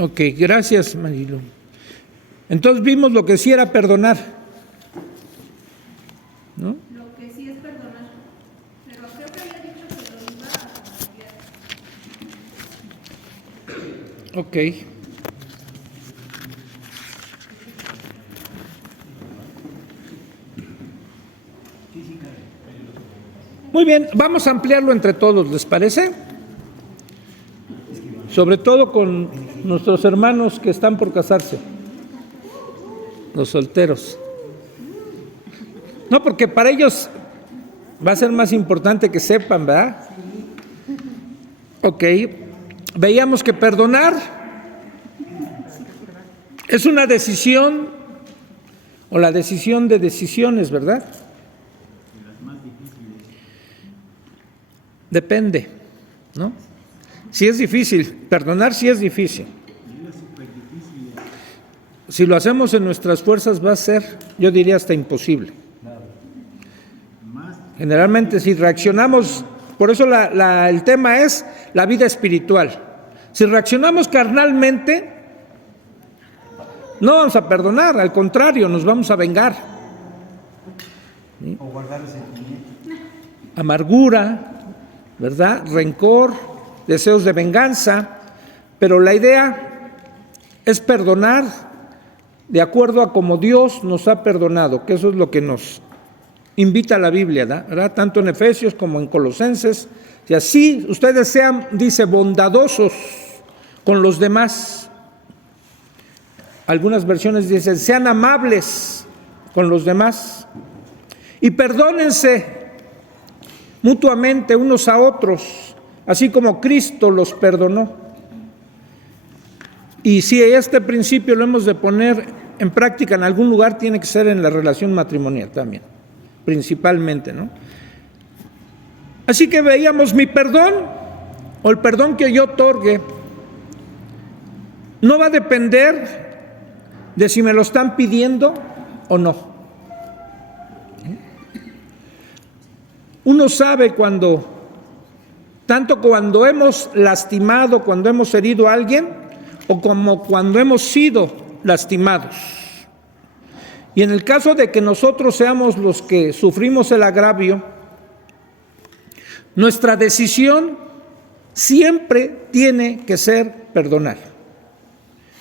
Ok, gracias, Marilu. Entonces vimos lo que sí era perdonar, ¿no? Lo que sí es perdonar. Pero creo que había dicho que lo iba a cambiar. Ok. Muy bien, vamos a ampliarlo entre todos, ¿les parece? Sobre todo con nuestros hermanos que están por casarse, los solteros. No, porque para ellos va a ser más importante que sepan, ¿verdad? Ok, veíamos que perdonar es una decisión o la decisión de decisiones, ¿verdad? Depende, ¿no? Si es difícil, perdonar sí es difícil. Si lo hacemos en nuestras fuerzas va a ser, yo diría, hasta imposible. Generalmente si reaccionamos, por eso el tema es la vida espiritual. Si reaccionamos carnalmente, no vamos a perdonar, al contrario, nos vamos a vengar. ¿Sí? O guardar resentimiento. Amargura, ¿verdad? Rencor, deseos de venganza, pero la idea es perdonar de acuerdo a como Dios nos ha perdonado, que eso es lo que nos invita a la Biblia, ¿verdad? Tanto en Efesios como en Colosenses, y así ustedes sean, dice, bondadosos con los demás. Algunas versiones dicen, sean amables con los demás y perdónense mutuamente unos a otros, así como Cristo los perdonó. Y si este principio lo hemos de poner en práctica en algún lugar, tiene que ser en la relación matrimonial también, principalmente, ¿no? Así que veíamos mi perdón o el perdón que yo otorgue no va a depender de si me lo están pidiendo o no. Uno sabe tanto cuando hemos lastimado, cuando hemos herido a alguien, o como cuando hemos sido lastimados. Y en el caso de que nosotros seamos los que sufrimos el agravio, nuestra decisión siempre tiene que ser perdonar.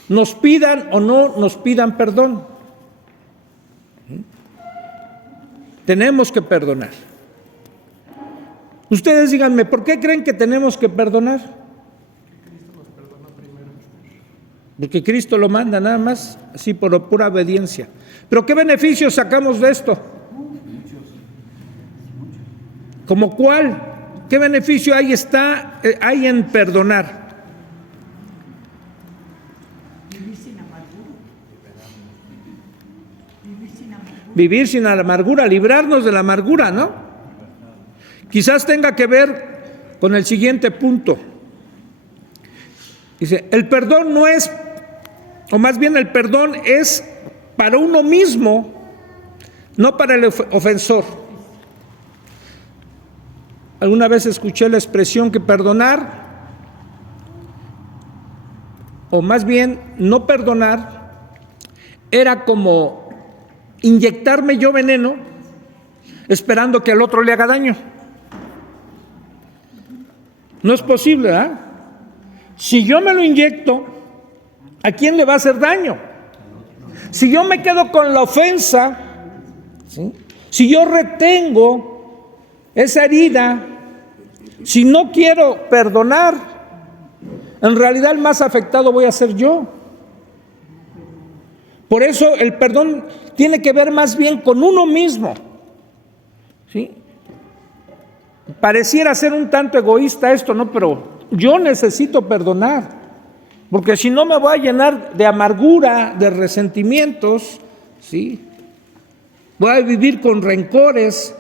Nos pidan o no nos pidan perdón. Tenemos que perdonar. Ustedes díganme, ¿por qué creen que tenemos que perdonar? Porque Cristo lo manda nada más, así por pura obediencia. ¿Pero qué beneficios sacamos de esto? ¿Cómo cuál? ¿Qué beneficio hay en perdonar? Vivir sin amargura, librarnos de la amargura, ¿no? Quizás tenga que ver con el siguiente punto. Dice, el perdón no es, o más bien el perdón es para uno mismo, no para el ofensor. Alguna vez escuché la expresión que perdonar, o más bien no perdonar, era como inyectarme yo veneno esperando que al otro le haga daño. No es posible, ¿verdad? Si yo me lo inyecto, ¿a quién le va a hacer daño? Si yo me quedo con la ofensa, ¿sí? Si yo retengo esa herida, si no quiero perdonar, en realidad el más afectado voy a ser yo. Por eso el perdón tiene que ver más bien con uno mismo, ¿sí? Pareciera ser un tanto egoísta esto, ¿no? Pero yo necesito perdonar, porque si no me voy a llenar de amargura, de resentimientos, ¿sí? Voy a vivir con rencores,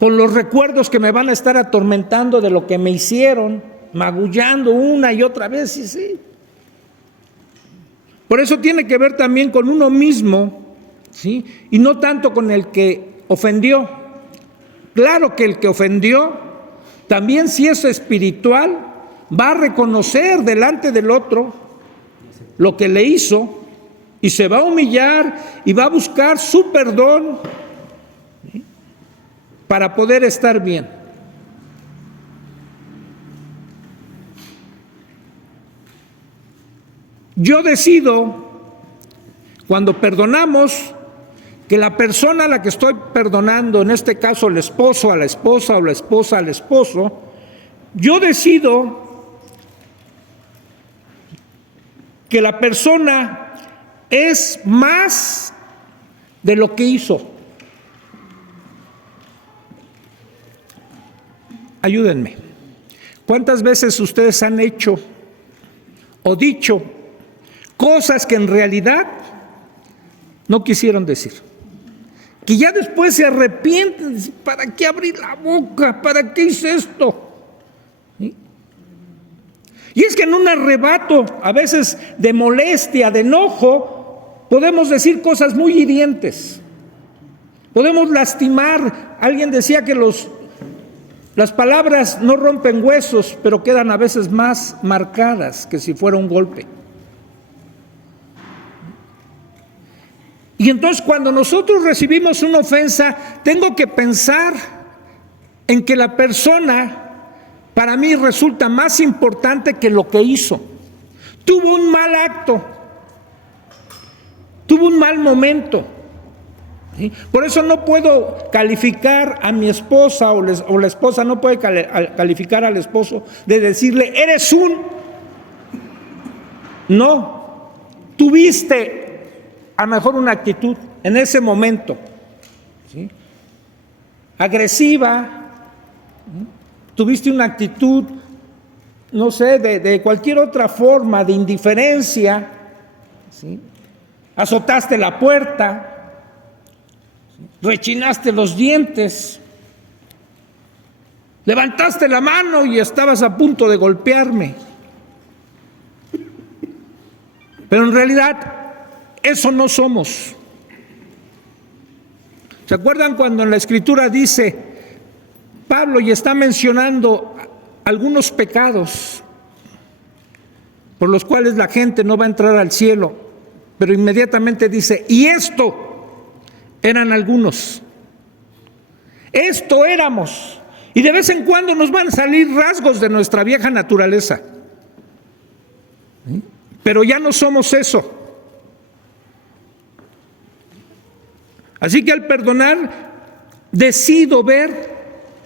con los recuerdos que me van a estar atormentando de lo que me hicieron, magullando una y otra vez, sí. Por eso tiene que ver también con uno mismo, ¿sí? Y no tanto con el que ofendió. Claro que el que ofendió, también si es espiritual, va a reconocer delante del otro lo que le hizo y se va a humillar y va a buscar su perdón, ¿sí?, para poder estar bien. Yo decido, cuando perdonamos, que la persona a la que estoy perdonando, en este caso el esposo a la esposa o la esposa al esposo, yo decido que la persona es más de lo que hizo. Ayúdenme. ¿Cuántas veces ustedes han hecho o dicho cosas que en realidad no quisieron decir? Que ya después se arrepienten, ¿para qué abrir la boca? ¿Para qué hice esto? ¿Sí? Y es que en un arrebato, a veces de molestia, de enojo, podemos decir cosas muy hirientes. Podemos lastimar. Alguien decía que las palabras no rompen huesos, pero quedan a veces más marcadas que si fuera un golpe. Y entonces cuando nosotros recibimos una ofensa, tengo que pensar en que la persona para mí resulta más importante que lo que hizo. Tuvo un mal acto, tuvo un mal momento, ¿sí? Por eso no puedo calificar a mi esposa o la esposa no puede calificar al esposo de decirle, eres un... No, tuviste a lo mejor una actitud en ese momento, ¿sí?, agresiva, ¿sí?, tuviste una actitud, no sé, de cualquier otra forma, de indiferencia, ¿sí?, azotaste la puerta, ¿sí?, rechinaste los dientes, levantaste la mano y estabas a punto de golpearme. Pero en realidad eso no somos. ¿Se acuerdan cuando en la Escritura dice Pablo y está mencionando algunos pecados por los cuales la gente no va a entrar al cielo, pero inmediatamente dice, y esto eran algunos, esto éramos, y de vez en cuando nos van a salir rasgos de nuestra vieja naturaleza, ¿sí?, pero ya no somos eso. Así que al perdonar, decido ver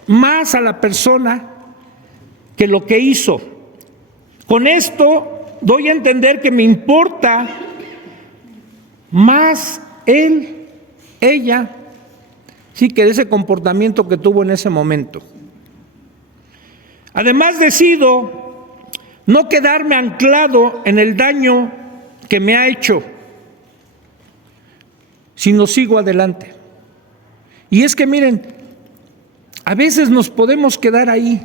más a la persona que lo que hizo. Con esto doy a entender que me importa más él, ella, sí, que ese comportamiento que tuvo en ese momento. Además, decido no quedarme anclado en el daño que me ha hecho, sino sigo adelante. Y es que miren, a veces nos podemos quedar ahí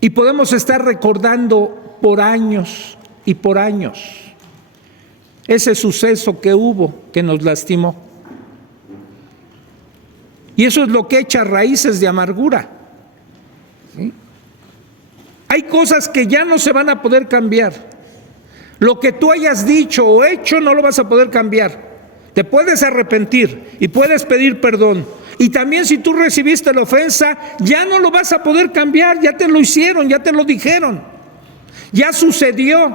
y podemos estar recordando por años y por años ese suceso que hubo que nos lastimó. Y eso es lo que echa raíces de amargura, ¿sí? Hay cosas que ya no se van a poder cambiar. Lo que tú hayas dicho o hecho no lo vas a poder cambiar. Te puedes arrepentir y puedes pedir perdón. Y también si tú recibiste la ofensa, ya no lo vas a poder cambiar. Ya te lo hicieron, ya te lo dijeron. Ya sucedió.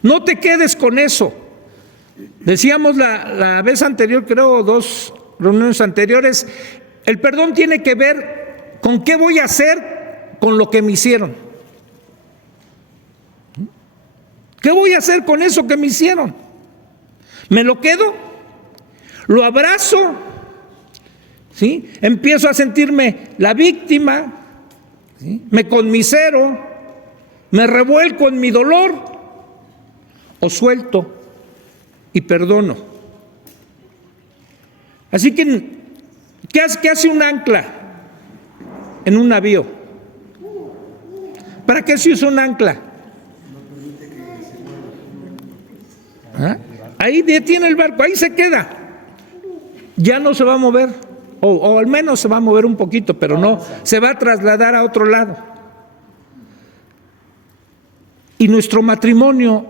No te quedes con eso. Decíamos la vez anterior, creo 2 reuniones anteriores, el perdón tiene que ver con qué voy a hacer con lo que me hicieron. ¿Qué voy a hacer con eso que me hicieron? ¿Me lo quedo? ¿Lo abrazo? ¿Sí? ¿Empiezo a sentirme la víctima? ¿Sí? ¿Me conmisero? ¿Me revuelco en mi dolor? ¿O suelto y perdono? Así que, ¿qué hace un ancla en un navío? ¿Para qué se usa un ancla? ¿Ah? Ahí detiene el barco, ahí se queda. Ya no se va a mover, o al menos se va a mover un poquito, pero no se va a trasladar a otro lado. Y nuestro matrimonio,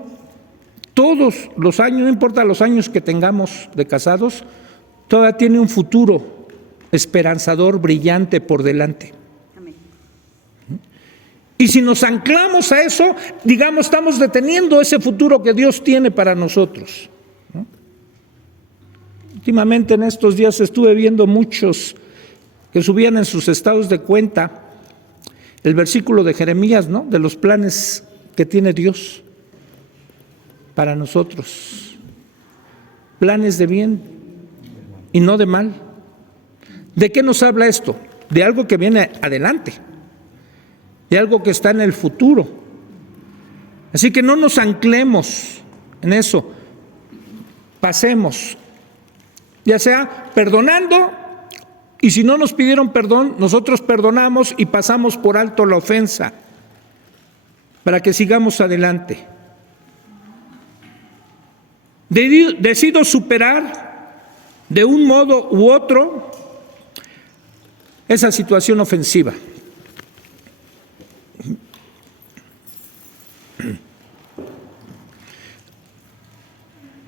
todos los años, no importa los años que tengamos de casados, todavía tiene un futuro esperanzador, brillante por delante. Amén. Y si nos anclamos a eso, digamos, estamos deteniendo ese futuro que Dios tiene para nosotros, ¿no? Últimamente en estos días estuve viendo muchos que subían en sus estados de cuenta el versículo de Jeremías, ¿no? De los planes que tiene Dios para nosotros. Planes de bien y no de mal. ¿De qué nos habla esto? De algo que viene adelante, de algo que está en el futuro. Así que no nos anclemos en eso. Pasemos, ya sea perdonando, y si no nos pidieron perdón, nosotros perdonamos y pasamos por alto la ofensa para que sigamos adelante. Decido superar de un modo u otro esa situación ofensiva.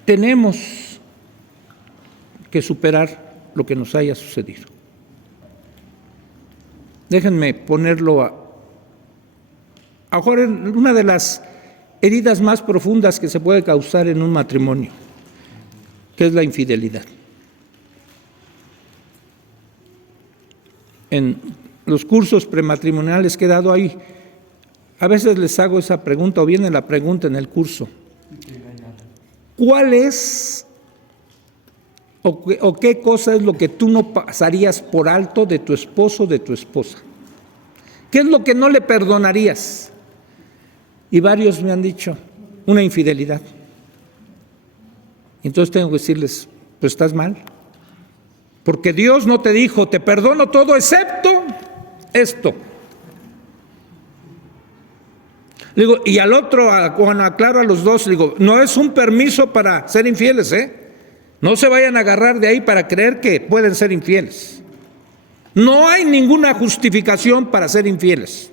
Tenemos que superar lo que nos haya sucedido. Déjenme ponerlo a mejor una de las heridas más profundas que se puede causar en un matrimonio, que es la infidelidad. En los cursos prematrimoniales que he dado ahí, a veces les hago esa pregunta, o viene la pregunta en el curso: ¿cuál es o qué cosa es lo que tú no pasarías por alto de tu esposo o de tu esposa? ¿Qué es lo que no le perdonarías? Y varios me han dicho: una infidelidad. Entonces tengo que decirles: pues estás mal, porque Dios no te dijo te perdono todo excepto esto. Le digo, y al otro, cuando aclaro a los dos, le digo, no es un permiso para ser infieles, no se vayan a agarrar de ahí para creer que pueden ser infieles. No hay ninguna justificación para ser infieles.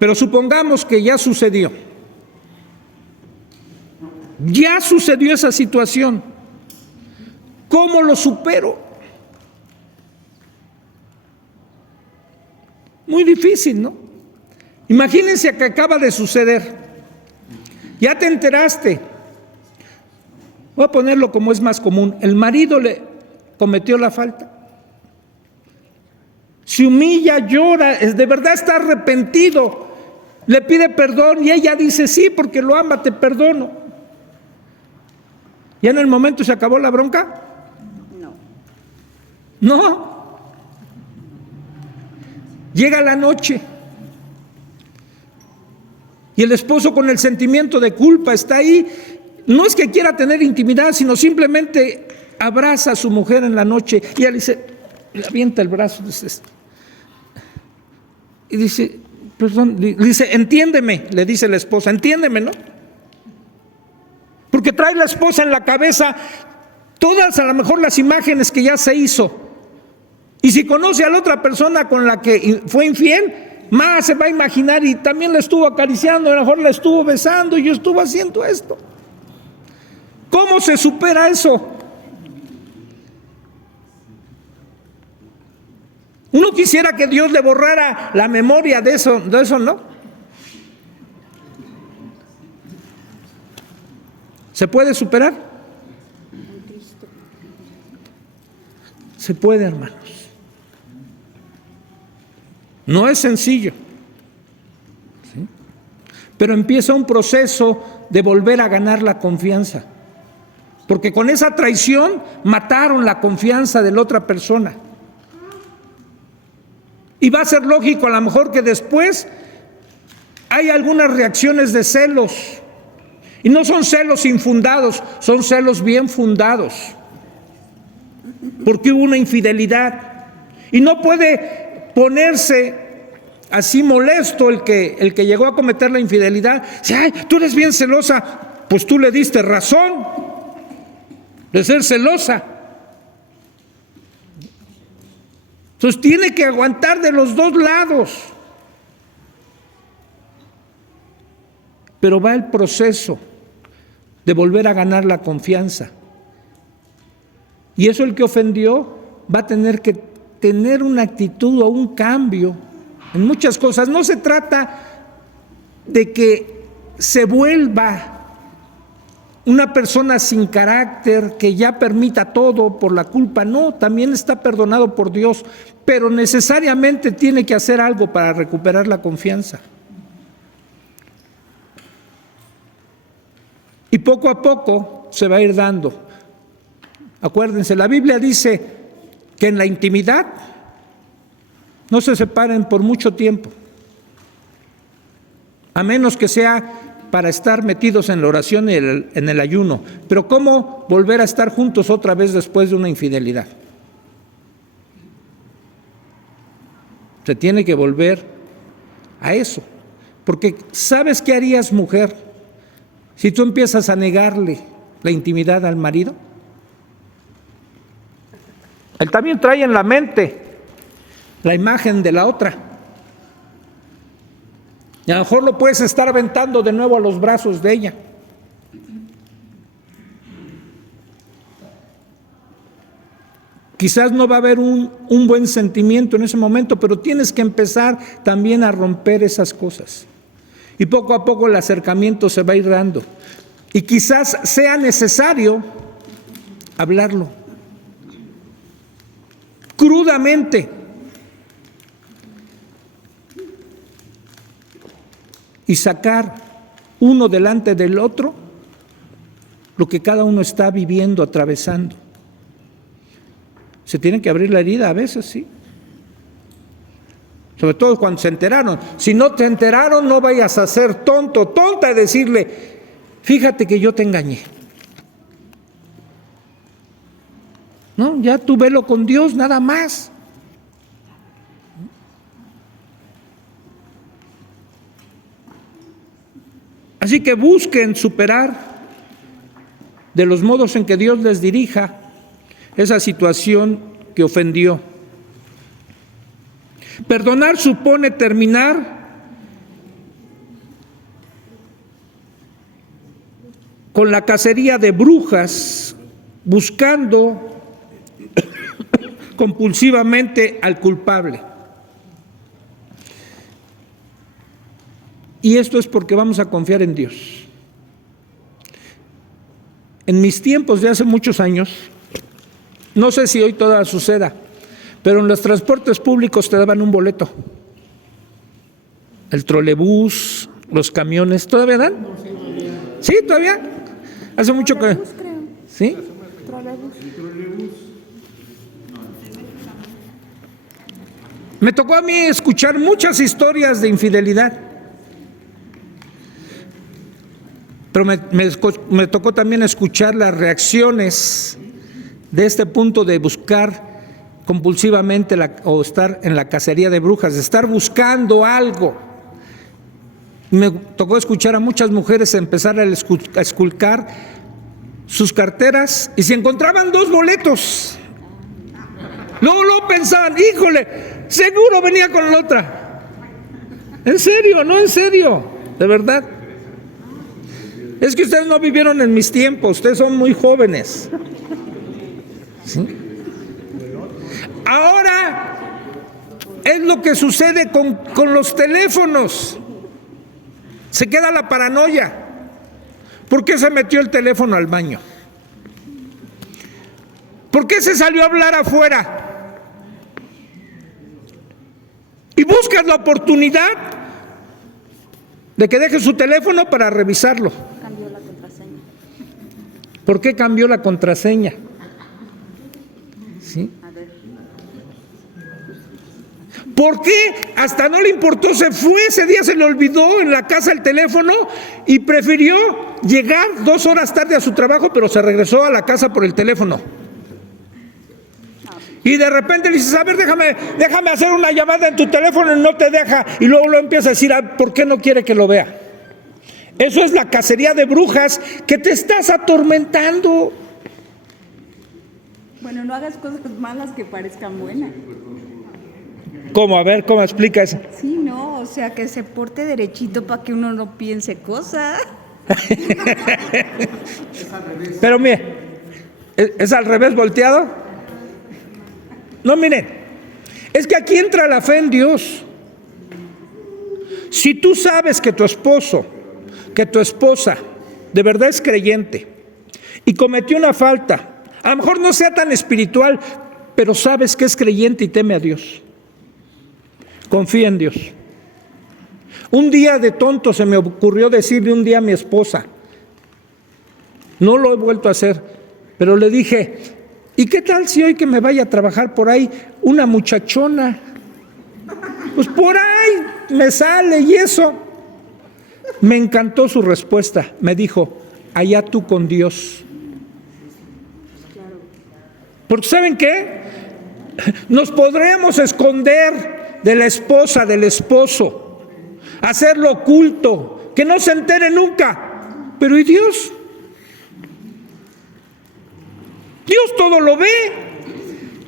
Pero supongamos que ya sucedió. Ya sucedió esa situación. ¿Cómo lo supero? Muy difícil, ¿no? Imagínense que acaba de suceder. Ya te enteraste. Voy a ponerlo como es más común. El marido le cometió la falta. Se humilla, llora, de verdad está arrepentido. Le pide perdón y ella dice, sí, porque lo ama, te perdono. ¿Ya en el momento se acabó la bronca? No. No. Llega la noche y el esposo, con el sentimiento de culpa, está ahí. No es que quiera tener intimidad, sino simplemente abraza a su mujer en la noche y ella le avienta el brazo y dice, perdón, le dice, entiéndeme, le dice la esposa, entiéndeme, ¿no? Porque trae la esposa en la cabeza todas, a lo mejor, las imágenes que ya se hizo. Y si conoce a la otra persona con la que fue infiel, más se va a imaginar, y también la estuvo acariciando, a lo mejor la estuvo besando y yo estuve haciendo esto. ¿Cómo se supera eso? Uno quisiera que Dios le borrara la memoria de eso, ¿no? ¿Se puede superar? Se puede, hermanos. No es sencillo, ¿sí? Pero empieza un proceso de volver a ganar la confianza, porque con esa traición mataron la confianza de la otra persona. Y va a ser lógico a lo mejor que después hay algunas reacciones de celos, y no son celos infundados, son celos bien fundados, porque hubo una infidelidad. Y no puede ponerse así molesto el que llegó a cometer la infidelidad. Si, ay, tú eres bien celosa, pues tú le diste razón de ser celosa. Entonces tiene que aguantar de los dos lados. pero va el proceso de volver a ganar la confianza. Y eso el que ofendió va a tener que tener una actitud o un cambio en muchas cosas. No se trata de que se vuelva una persona sin carácter, que ya permita todo por la culpa. No, también está perdonado por Dios, pero necesariamente tiene que hacer algo para recuperar la confianza. Y poco a poco se va a ir dando. Acuérdense, la Biblia dice que en la intimidad no se separen por mucho tiempo, a menos que sea para estar metidos en la oración y en el ayuno. Pero ¿cómo volver a estar juntos otra vez después de una infidelidad? Se tiene que volver a eso. Porque ¿sabes qué harías, mujer, si tú empiezas a negarle la intimidad al marido? Él también trae en la mente la imagen de la otra. Y a lo mejor lo puedes estar aventando de nuevo a los brazos de ella. Quizás no va a haber un buen sentimiento en ese momento, pero tienes que empezar también a romper esas cosas. Y poco a poco el acercamiento se va a ir dando. Y quizás sea necesario hablarlo crudamente. Y sacar uno delante del otro lo que cada uno está viviendo, atravesando. Se tiene que abrir la herida a veces, sí. Sobre todo cuando se enteraron. Si no te enteraron, no vayas a ser tonto, tonta, y decirle, fíjate que yo te engañé. No, ya tú velo con Dios, nada más. Así que busquen superar de los modos en que Dios les dirija esa situación que ofendió. Perdonar supone terminar con la cacería de brujas, buscando compulsivamente al culpable. Y esto es porque vamos a confiar en Dios. En mis tiempos de hace muchos años, no sé si hoy todavía suceda, pero en los transportes públicos te daban un boleto. El trolebús, los camiones, ¿todavía dan? Sí, todavía. Hace mucho que... ¿Sí? Me tocó a mí escuchar muchas historias de infidelidad. Pero me tocó también escuchar las reacciones de este punto de buscar compulsivamente o estar en la cacería de brujas, de estar buscando algo. Me tocó escuchar a muchas mujeres empezar a esculcar sus carteras y se encontraban 2 boletos. Luego pensaban, híjole, seguro venía con la otra. ¿En serio? No, en serio, de verdad. Es que ustedes no vivieron en mis tiempos, ustedes son muy jóvenes. ¿Sí? Ahora es lo que sucede con los teléfonos. Se queda la paranoia. ¿Por qué se metió el teléfono al baño? ¿Por qué se salió a hablar afuera? Y buscas la oportunidad de que deje su teléfono para revisarlo. Cambió la contraseña. ¿Por qué cambió la contraseña? ¿Sí? ¿Por qué hasta no le importó? Se fue, ese día se le olvidó en la casa el teléfono y prefirió llegar 2 horas tarde a su trabajo, pero se regresó a la casa por el teléfono. Y de repente le dices, a ver, déjame hacer una llamada en tu teléfono y no te deja. Y luego lo empieza a decir, ¿por qué no quiere que lo vea? Eso es la cacería de brujas que te estás atormentando. Bueno, no hagas cosas malas que parezcan buenas. ¿Cómo? A ver, ¿cómo explica eso? Sí, no, o sea, que se porte derechito para que uno no piense cosas. Pero mire, ¿es al revés volteado? No, miren, es que aquí entra la fe en Dios. Si tú sabes que tu esposo, que tu esposa, de verdad es creyente y cometió una falta, a lo mejor no sea tan espiritual, pero sabes que es creyente y teme a Dios, confía en Dios. Un día de tonto se me ocurrió decirle un día a mi esposa, no lo he vuelto a hacer, pero le dije, ¿y qué tal si hoy que me vaya a trabajar por ahí una muchachona? Pues por ahí me sale y eso. Me encantó su respuesta. Me dijo, allá tú con Dios. Porque ¿saben qué? Nos podremos esconder de la esposa, del esposo, hacerlo oculto, que no se entere nunca. Pero ¿y Dios? Dios todo lo ve,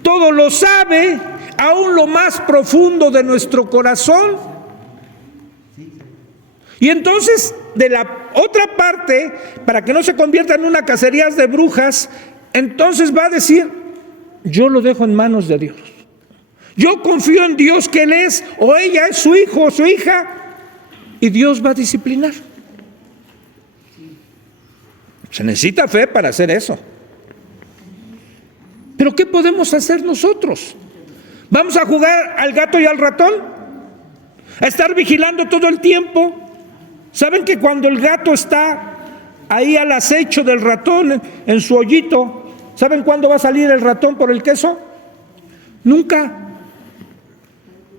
todo lo sabe, aún lo más profundo de nuestro corazón. Y entonces, de la otra parte, para que no se convierta en una cacería de brujas, entonces va a decir, yo lo dejo en manos de Dios. Yo confío en Dios que Él es, o ella es su hijo o su hija, y Dios va a disciplinar. Se necesita fe para hacer eso. Pero ¿qué podemos hacer nosotros? ¿Vamos a jugar al gato y al ratón? ¿A estar vigilando todo el tiempo? ¿Saben que cuando el gato está ahí al acecho del ratón en su hoyito, ¿saben cuándo va a salir el ratón por el queso? Nunca.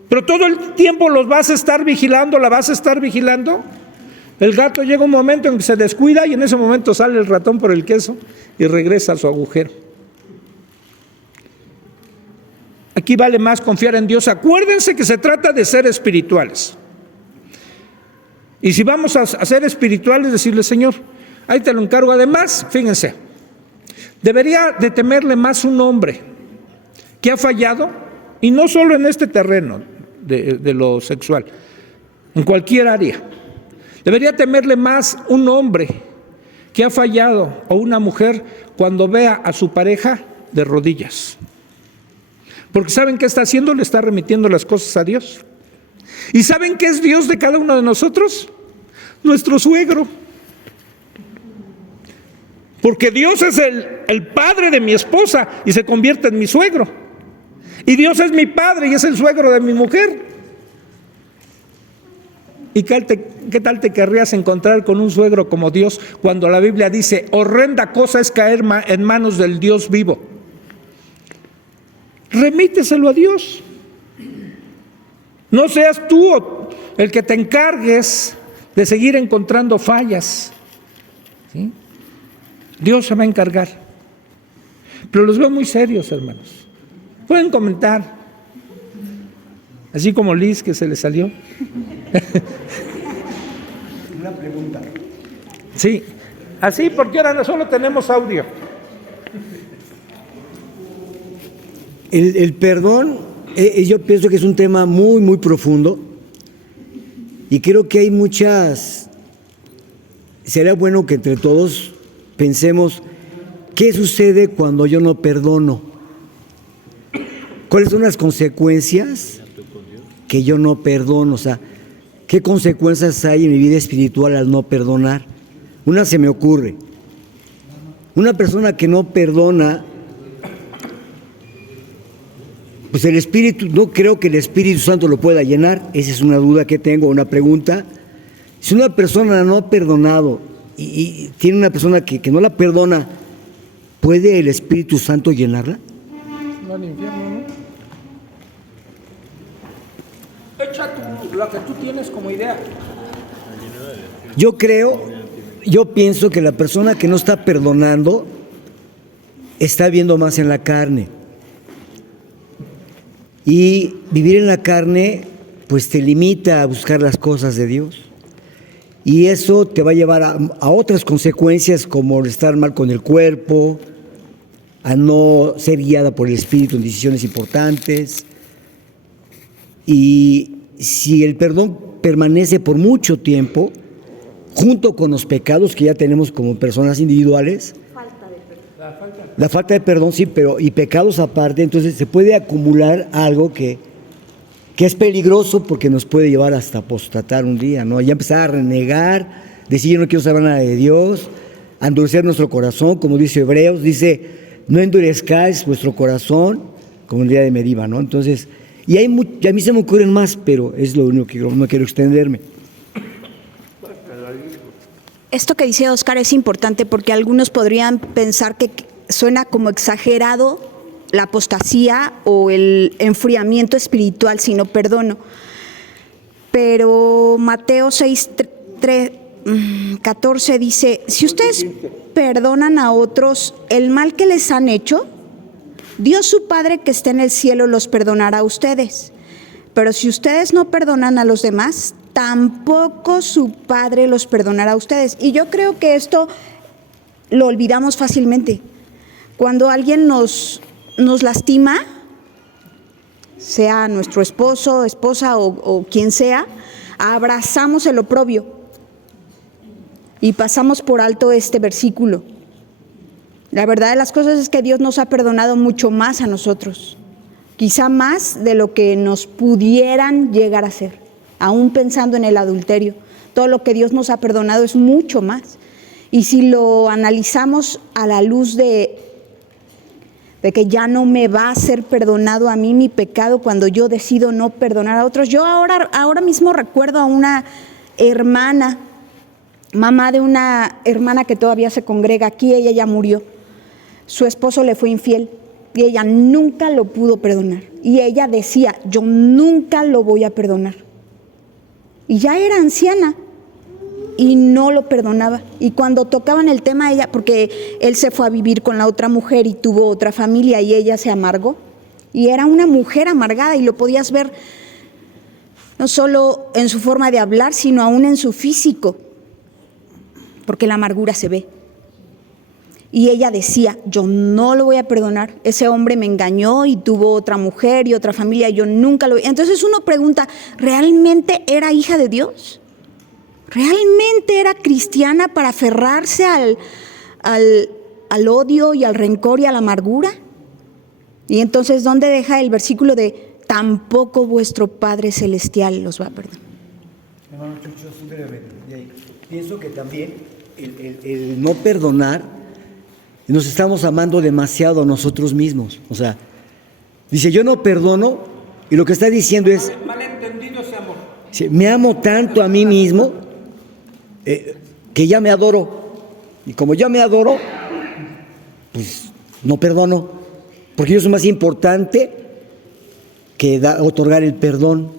Pero todo el tiempo los vas a estar vigilando, la vas a estar vigilando. El gato llega un momento en que se descuida y en ese momento sale el ratón por el queso y regresa a su agujero. Aquí vale más confiar en Dios. Acuérdense que se trata de ser espirituales. Y si vamos a ser espirituales, decirle, Señor, ahí te lo encargo. Además, fíjense, debería de temerle más un hombre que ha fallado, y no solo en este terreno de lo sexual, en cualquier área. Debería temerle más un hombre que ha fallado o una mujer cuando vea a su pareja de rodillas. Porque ¿saben qué está haciendo? Le está remitiendo las cosas a Dios. ¿Y saben qué es Dios de cada uno de nosotros? Nuestro suegro. Porque Dios es el padre de mi esposa y se convierte en mi suegro. Y Dios es mi padre y es el suegro de mi mujer. ¿Y qué tal te querrías encontrar con un suegro como Dios cuando la Biblia dice, horrenda cosa es caer en manos del Dios vivo? Remíteselo a Dios. No seas tú el que te encargues de seguir encontrando fallas. ¿Sí? Dios se va a encargar. Pero los veo muy serios, hermanos. Pueden comentar. Así como Liz, que se le salió. Una pregunta. Sí, así porque ahora no solo tenemos audio. El perdón, yo pienso que es un tema muy, muy profundo y creo que hay sería bueno que entre todos pensemos, ¿qué sucede cuando yo no perdono? ¿Cuáles son las consecuencias que yo no perdono? O sea, ¿qué consecuencias hay en mi vida espiritual al no perdonar? Una se me ocurre. Una persona que no perdona, pues el Espíritu, no creo que el Espíritu Santo lo pueda llenar. Esa es una duda que tengo, una pregunta. Si una persona no ha perdonado y tiene una persona que no la perdona, ¿puede el Espíritu Santo llenarla? No al infierno, ¿no? Echa lo que tú tienes como idea. Yo pienso que la persona que no está perdonando está viendo más en la carne. Y vivir en la carne, pues te limita a buscar las cosas de Dios. Y eso te va a llevar a otras consecuencias, como estar mal con el cuerpo, a no ser guiada por el Espíritu en decisiones importantes. Y si el perdón permanece por mucho tiempo, junto con los pecados que ya tenemos como personas individuales, la falta de perdón, sí, pero y pecados aparte, entonces se puede acumular algo que es peligroso porque nos puede llevar hasta apostatar un día, ¿no? Ya empezar a renegar, decir yo no quiero saber nada de Dios, a endurecer nuestro corazón, como dice Hebreos, dice, no endurezcáis vuestro corazón, como el día de Mediba, ¿no? Entonces, y a mí se me ocurren más, pero es lo único que no quiero extenderme. Esto que dice Oscar es importante porque algunos podrían pensar que suena como exagerado la apostasía o el enfriamiento espiritual si no perdono. Pero Mateo 6:14 dice, si ustedes perdonan a otros el mal que les han hecho, Dios su Padre que está en el cielo los perdonará a ustedes. Pero si ustedes no perdonan a los demás, tampoco su Padre los perdonará a ustedes. Y yo creo que esto lo olvidamos fácilmente. Cuando alguien nos lastima, sea nuestro esposo, esposa o quien sea, abrazamos el oprobio y pasamos por alto este versículo. La verdad de las cosas es que Dios nos ha perdonado mucho más a nosotros, quizá más de lo que nos pudieran llegar a hacer, aún pensando en el adulterio. Todo lo que Dios nos ha perdonado es mucho más. Y si lo analizamos a la luz de que ya no me va a ser perdonado a mí mi pecado cuando yo decido no perdonar a otros. Yo ahora mismo recuerdo a una hermana, mamá de una hermana que todavía se congrega aquí, ella ya murió. Su esposo le fue infiel y ella nunca lo pudo perdonar. Y ella decía, yo nunca lo voy a perdonar. Y ya era anciana y no lo perdonaba. Y cuando tocaban el tema ella, porque él se fue a vivir con la otra mujer y tuvo otra familia y ella se amargó. Y era una mujer amargada y lo podías ver no solo en su forma de hablar, sino aún en su físico, porque la amargura se ve. Y ella decía, yo no lo voy a perdonar, ese hombre me engañó y tuvo otra mujer y otra familia, yo nunca lo voy a... Entonces uno pregunta, ¿realmente era hija de Dios? ¿Realmente era cristiana para aferrarse al odio y al rencor y a la amargura? Y entonces, ¿dónde deja el versículo de tampoco vuestro Padre Celestial los va a perdonar? Hermano Chucho, pienso que también el no perdonar, nos estamos amando demasiado a nosotros mismos. O sea, dice, yo no perdono, y lo que está diciendo es, Malentendido ese amor. me amo tanto a mí mismo que ya me adoro. Y como ya me adoro, pues no perdono, porque yo soy más importante que otorgar el perdón.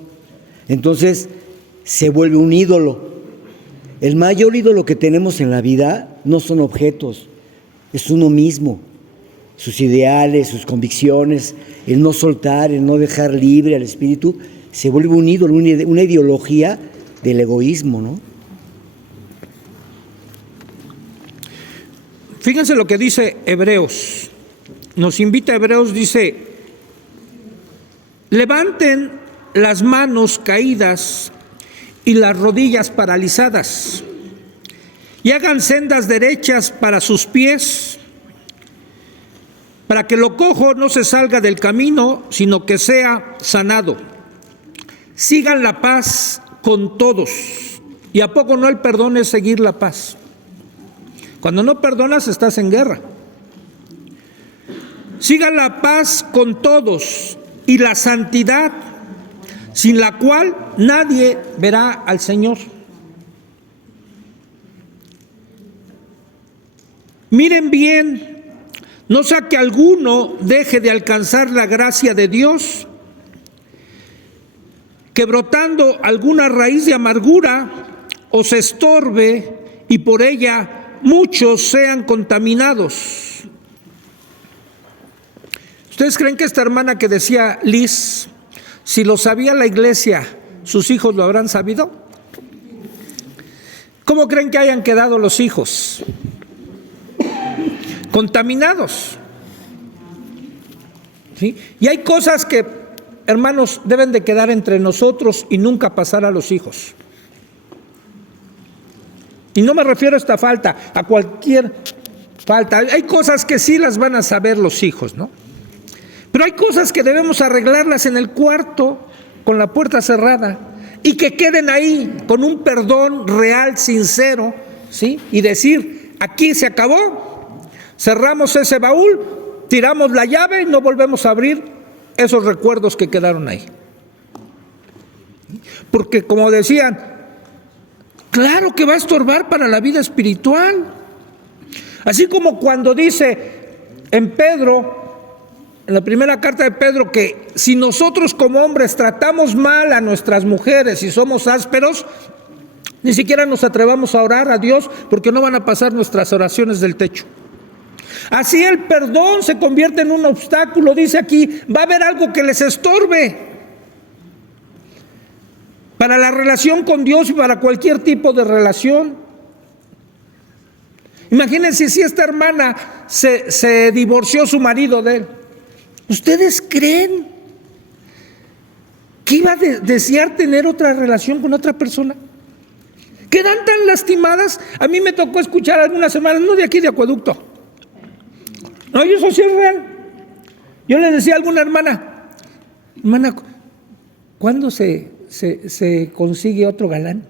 Entonces se vuelve un ídolo. El mayor ídolo que tenemos en la vida no son objetos, es uno mismo, sus ideales, sus convicciones, el no soltar, el no dejar libre al espíritu, se vuelve un ídolo, una ideología del egoísmo, ¿no? Fíjense lo que dice Hebreos. Nos invita a Hebreos, dice, levanten las manos caídas y las rodillas paralizadas, y hagan sendas derechas para sus pies, para que lo cojo no se salga del camino, sino que sea sanado. Sigan la paz con todos. ¿Y a poco no el perdón es seguir la paz? Cuando no perdonas estás en guerra. Sigan la paz con todos y la santidad, sin la cual nadie verá al Señor. Miren bien, no sea que alguno deje de alcanzar la gracia de Dios, que brotando alguna raíz de amargura os estorbe y por ella muchos sean contaminados. ¿Ustedes creen que esta hermana que decía Liz, si lo sabía la iglesia, sus hijos lo habrán sabido? ¿Cómo creen que hayan quedado los hijos? Contaminados. ¿Sí? Y hay cosas que hermanos, deben de quedar entre nosotros y nunca pasar a los hijos. Y no me refiero a esta falta, a cualquier falta. Hay cosas que sí las van a saber los hijos, ¿no? Pero hay cosas que debemos arreglarlas en el cuarto, con la puerta cerrada, y que queden ahí con un perdón real, sincero, ¿sí? Y decir, aquí se acabó, cerramos ese baúl, tiramos la llave y no volvemos a abrir esos recuerdos que quedaron ahí. Porque como decían, claro que va a estorbar para la vida espiritual. Así como cuando dice en Pedro, en la primera carta de Pedro, que si nosotros como hombres tratamos mal a nuestras mujeres y somos ásperos, ni siquiera nos atrevamos a orar a Dios porque no van a pasar nuestras oraciones del techo. Así el perdón se convierte en un obstáculo, dice aquí, va a haber algo que les estorbe para la relación con Dios y para cualquier tipo de relación. Imagínense si esta hermana se divorció su marido de él. ¿Ustedes creen que iba a desear tener otra relación con otra persona? Quedan tan lastimadas. A mí me tocó escuchar algunas semanas, no de aquí de Acueducto. No, yo eso sí es real. Yo le decía a alguna hermana, ¿cuándo se consigue otro galán?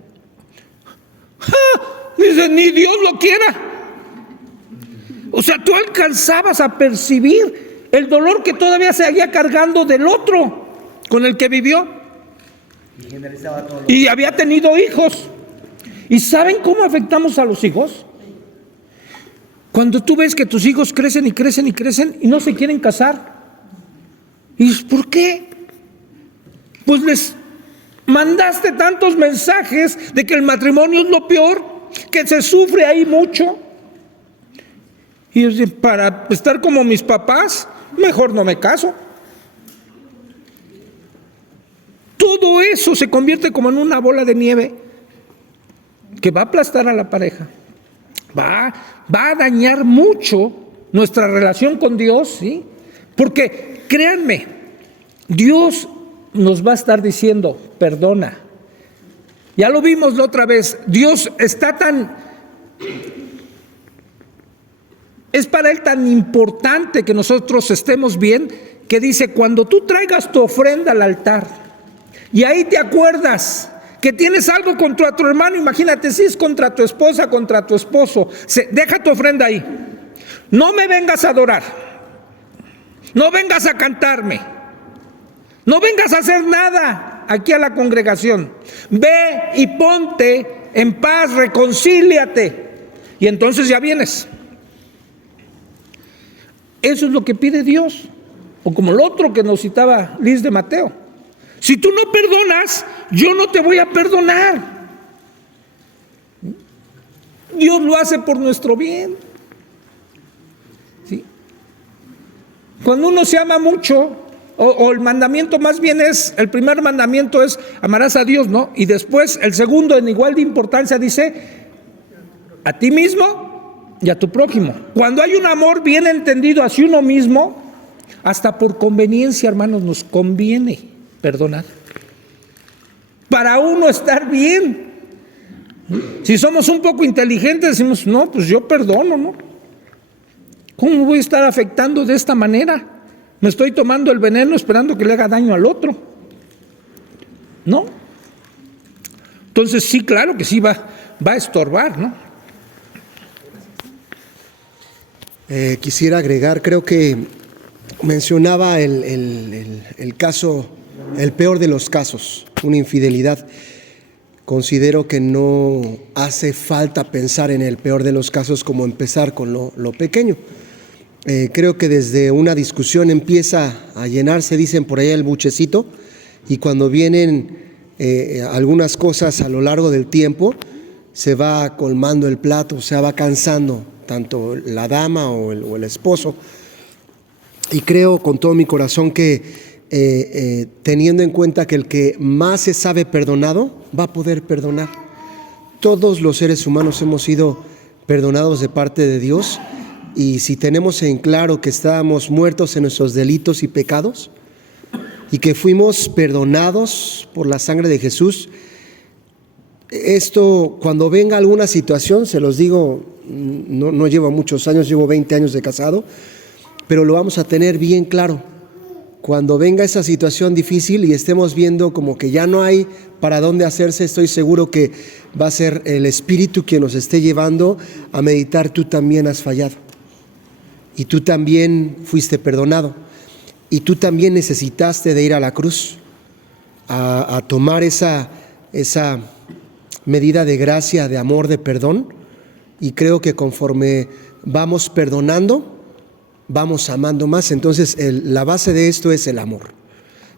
¡Ja! Dice, ni Dios lo quiera. O sea, tú alcanzabas a percibir el dolor que todavía se seguía cargando del otro con el que vivió. Y había tenido hijos. ¿Y saben cómo afectamos a los hijos? Cuando tú ves que tus hijos crecen y crecen y crecen y no se quieren casar. ¿Y dices, por qué? Pues les mandaste tantos mensajes de que el matrimonio es lo peor, que se sufre ahí mucho. Y yo decía, para estar como mis papás, mejor no me caso. Todo eso se convierte como en una bola de nieve que va a aplastar a la pareja. Va a dañar mucho nuestra relación con Dios, ¿sí? Porque créanme, Dios nos va a estar diciendo, perdona. Ya lo vimos la otra vez, Dios está es para Él tan importante que nosotros estemos bien, que dice, cuando tú traigas tu ofrenda al altar, y ahí te acuerdas que tienes algo contra tu hermano, imagínate si es contra tu esposa, contra tu esposo, deja tu ofrenda ahí. No me vengas a adorar, no vengas a cantarme, no vengas a hacer nada aquí a la congregación. Ve y ponte en paz, reconcíliate, y entonces ya vienes. Eso es lo que pide Dios. O como el otro que nos citaba Liz de Mateo. Si tú no perdonas, yo no te voy a perdonar. Dios lo hace por nuestro bien. ¿Sí? Cuando uno se ama mucho, o el mandamiento más bien es, el primer mandamiento es amarás a Dios, ¿no? Y después el segundo en igual de importancia dice, a ti mismo y a tu prójimo. Cuando hay un amor bien entendido hacia uno mismo, hasta por conveniencia, hermanos, nos conviene perdonar. Para uno estar bien. Si somos un poco inteligentes, decimos, no, pues yo perdono, ¿no? ¿Cómo voy a estar afectando de esta manera? Me estoy tomando el veneno esperando que le haga daño al otro. ¿No? Entonces sí, claro que sí va a estorbar, ¿no? Quisiera agregar, creo que mencionaba el caso, el peor de los casos, una infidelidad. Considero que no hace falta pensar en el peor de los casos como empezar con lo pequeño. Creo que desde una discusión empieza a llenarse, dicen por ahí, el buchecito, y cuando vienen algunas cosas a lo largo del tiempo, se va colmando el plato, se va cansando tanto la dama o el esposo. Y creo con todo mi corazón que teniendo en cuenta que el que más se sabe perdonado va a poder perdonar. Todos los seres humanos hemos sido perdonados de parte de Dios, y si tenemos en claro que estábamos muertos en nuestros delitos y pecados, y que fuimos perdonados por la sangre de Jesús. Esto, cuando venga alguna situación, se los digo, no llevo muchos años, llevo 20 años de casado, pero lo vamos a tener bien claro. Cuando venga esa situación difícil y estemos viendo como que ya no hay para dónde hacerse, estoy seguro que va a ser el Espíritu quien nos esté llevando a meditar: tú también has fallado, y tú también fuiste perdonado, y tú también necesitaste de ir a la cruz a tomar esa medida de gracia, de amor, de perdón. Y creo que conforme vamos perdonando, vamos amando más. Entonces la base de esto es el amor.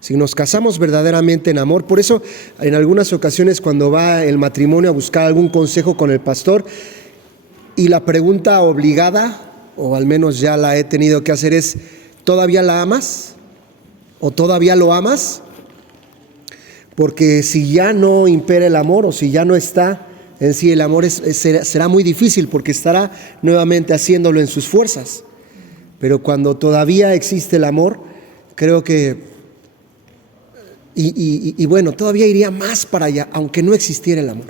Si nos casamos verdaderamente en amor, por eso en algunas ocasiones cuando va el matrimonio a buscar algún consejo con el pastor, y la pregunta obligada, o al menos ya la he tenido que hacer, es: ¿todavía la amas? ¿O todavía lo amas? Porque si ya no impera el amor, o si ya no está en sí el amor, será muy difícil, porque estará nuevamente haciéndolo en sus fuerzas. Pero cuando todavía existe el amor, creo que, y bueno, todavía iría más para allá, aunque no existiera el amor.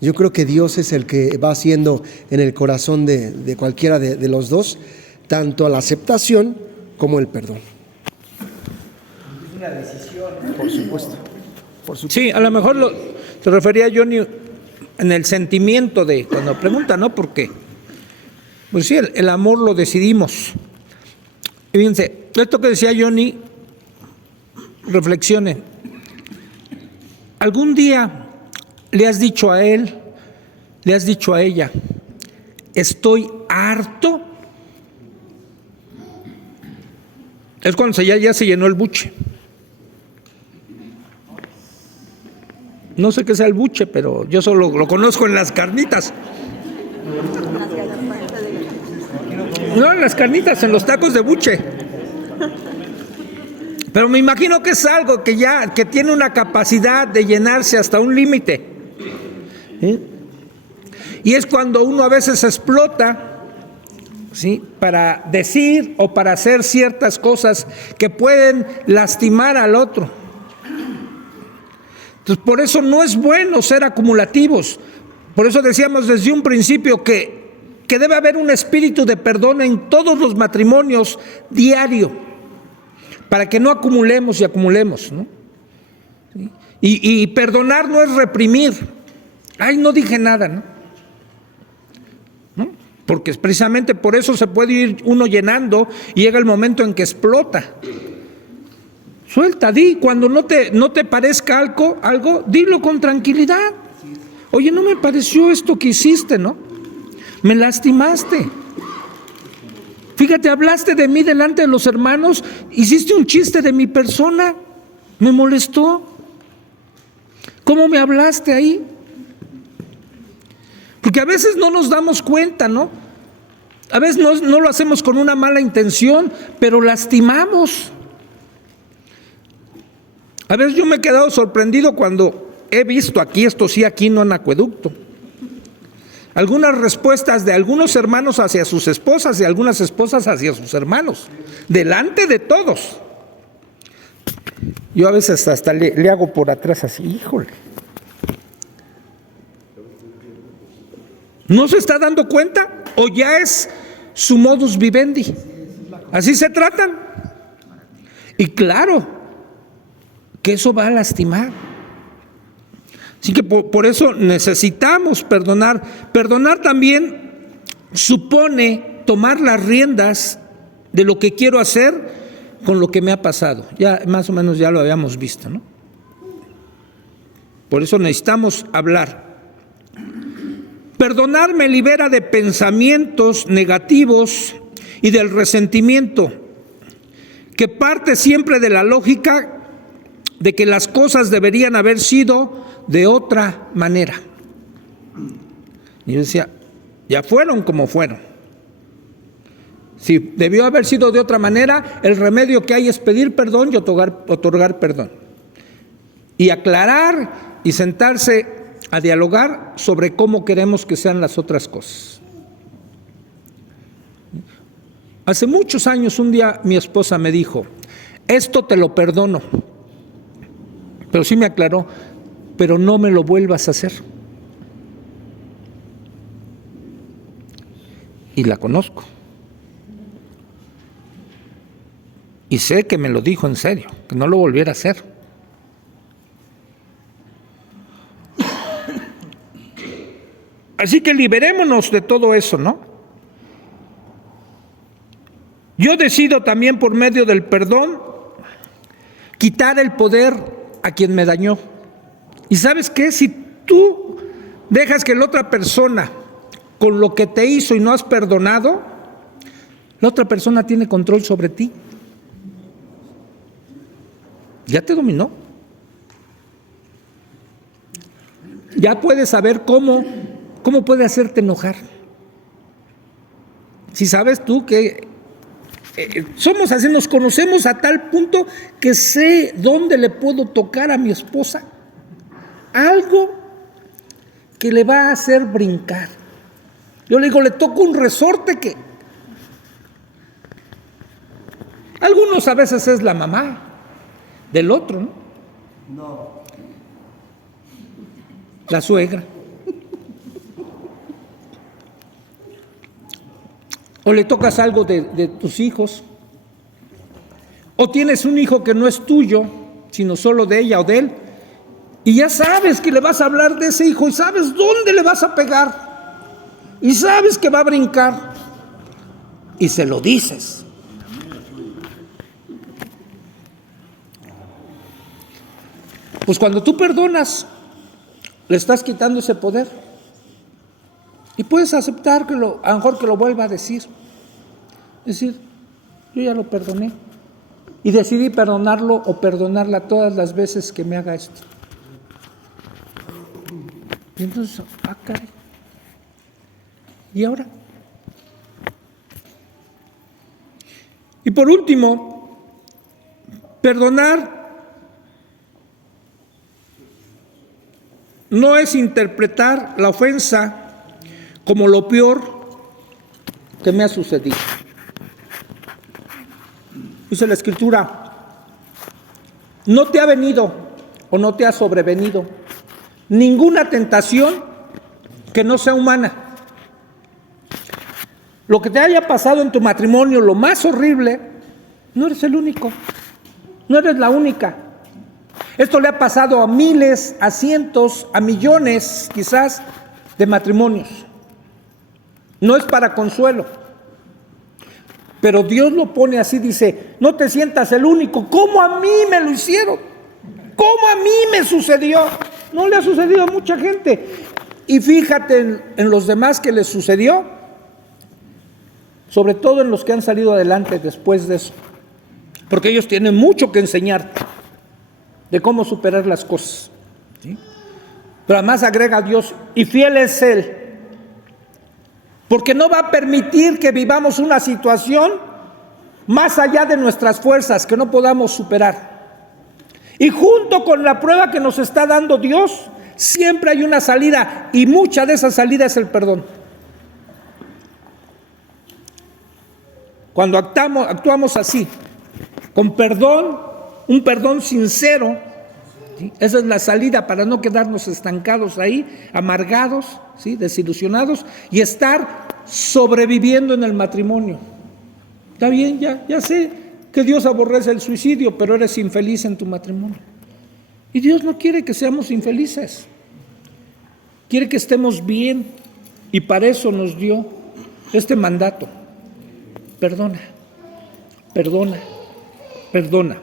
Yo creo que Dios es el que va haciendo en el corazón de cualquiera de los dos, tanto la aceptación como el perdón. Es una decisión, por supuesto. Sí, a lo mejor se refería Johnny en el sentimiento de cuando pregunta, ¿no? ¿Por qué? Pues sí, el amor lo decidimos. Y fíjense, esto que decía Johnny, reflexione. ¿Algún día le has dicho a él, le has dicho a ella: estoy harto? Es cuando ya se llenó el buche. No sé qué sea el buche, pero yo solo lo conozco en las carnitas. No, en las carnitas, en los tacos de buche. Pero me imagino que es algo que tiene una capacidad de llenarse hasta un límite. ¿Sí? Y es cuando uno a veces explota, ¿sí?, para decir o para hacer ciertas cosas que pueden lastimar al otro. Entonces, por eso no es bueno ser acumulativos. Por eso decíamos desde un principio que debe haber un espíritu de perdón en todos los matrimonios diario, para que no acumulemos y acumulemos, ¿no? ¿Sí? Y perdonar no es reprimir. Ay, no dije nada, ¿no? ¿No? Porque precisamente por eso se puede ir uno llenando y llega el momento en que explota. Suelta, di, cuando no te parezca algo, dilo con tranquilidad. Oye, no me pareció esto que hiciste, ¿no? Me lastimaste. Fíjate, hablaste de mí delante de los hermanos, hiciste un chiste de mi persona, me molestó. ¿Cómo me hablaste ahí? Porque a veces no nos damos cuenta, ¿no? A veces no lo hacemos con una mala intención, pero lastimamos. A veces yo me he quedado sorprendido cuando he visto aquí, esto sí, aquí no en Acueducto, algunas respuestas de algunos hermanos hacia sus esposas y algunas esposas hacia sus hermanos, delante de todos. Yo a veces hasta le hago por atrás así, híjole. ¿No se está dando cuenta? ¿O ya es su modus vivendi? Así se tratan. Y claro que eso va a lastimar. Así que por eso necesitamos perdonar. Perdonar también supone tomar las riendas de lo que quiero hacer con lo que me ha pasado. Ya más o menos ya lo habíamos visto, ¿no? Por eso necesitamos hablar. Perdonar me libera de pensamientos negativos y del resentimiento, que parte siempre de la lógica de que las cosas deberían haber sido de otra manera. Y yo decía, ya fueron como fueron. Si debió haber sido de otra manera, el remedio que hay es pedir perdón y otorgar perdón. Y aclarar y sentarse a dialogar sobre cómo queremos que sean las otras cosas. Hace muchos años, un día mi esposa me dijo, esto te lo perdono. Pero sí me aclaró, pero no me lo vuelvas a hacer. Y la conozco. Y sé que me lo dijo en serio, que no lo volviera a hacer. Así que liberémonos de todo eso, ¿no? Yo decido también por medio del perdón quitar el poder a quien me dañó. ¿Y sabes qué? Si tú dejas que la otra persona, con lo que te hizo y no has perdonado, la otra persona tiene control sobre ti. Ya te dominó. Ya puedes saber cómo puede hacerte enojar. Si sabes tú que somos así, nos conocemos a tal punto que sé dónde le puedo tocar a mi esposa algo que le va a hacer brincar. Yo le digo, le toco un resorte que algunos a veces es la mamá del otro, ¿no? No. La suegra. O le tocas algo de tus hijos. O tienes un hijo que no es tuyo, sino solo de ella o de él. Y ya sabes que le vas a hablar de ese hijo y sabes dónde le vas a pegar. Y sabes que va a brincar. Y se lo dices. Pues cuando tú perdonas, le estás quitando ese poder. Y puedes aceptar que a lo mejor que lo vuelva a decir. Es decir, yo ya lo perdoné. Y decidí perdonarlo o perdonarla todas las veces que me haga esto. Y entonces, caray. ¿Y ahora? Y por último, perdonar no es interpretar la ofensa como lo peor que me ha sucedido. Dice la Escritura, no te ha venido o no te ha sobrevenido ninguna tentación que no sea humana. Lo que te haya pasado en tu matrimonio, lo más horrible, no eres el único, no eres la única. Esto le ha pasado a miles, a cientos, a millones quizás de matrimonios. No es para consuelo, pero Dios lo pone así, dice, no te sientas el único. ¿Cómo a mí me lo hicieron? ¿Cómo a mí me sucedió? No le ha sucedido a mucha gente. Y fíjate en los demás que les sucedió, sobre todo en los que han salido adelante después de eso, porque ellos tienen mucho que enseñarte de cómo superar las cosas, ¿sí? Pero además agrega a Dios, y fiel es Él, porque no va a permitir que vivamos una situación más allá de nuestras fuerzas, que no podamos superar. Y junto con la prueba que nos está dando Dios, siempre hay una salida, y mucha de esa salida es el perdón. Cuando actuamos así, con perdón, un perdón sincero, ¿sí? Esa es la salida para no quedarnos estancados ahí, amargados, ¿sí? Desilusionados, y estar sobreviviendo en el matrimonio. Está bien, ya sé que Dios aborrece el suicidio, pero eres infeliz en tu matrimonio. Y Dios no quiere que seamos infelices, quiere que estemos bien, y para eso nos dio este mandato: perdona, perdona, perdona.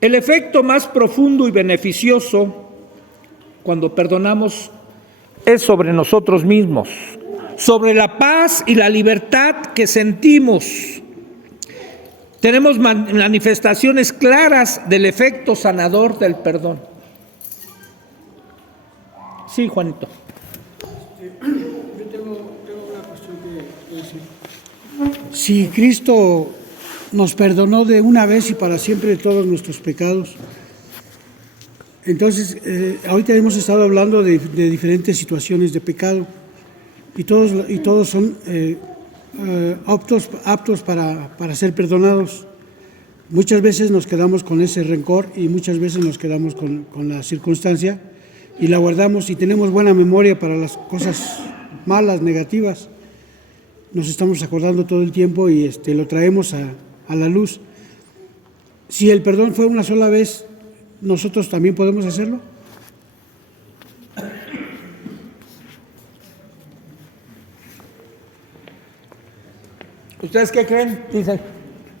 El efecto más profundo y beneficioso cuando perdonamos es sobre nosotros mismos, sobre la paz y la libertad que sentimos. Tenemos manifestaciones claras del efecto sanador del perdón. Sí, Juanito. Yo tengo una cuestión que decir. Si Cristo nos perdonó de una vez y para siempre de todos nuestros pecados, entonces ahorita hemos estado hablando de diferentes situaciones de pecado y todos son aptos para ser perdonados. Muchas veces nos quedamos con ese rencor y muchas veces nos quedamos con la circunstancia y la guardamos y tenemos buena memoria para las cosas malas, negativas. Nos estamos acordando todo el tiempo y lo traemos a la luz. Si el perdón fue una sola vez, ¿nosotros también podemos hacerlo? ¿Ustedes qué creen? Dicen,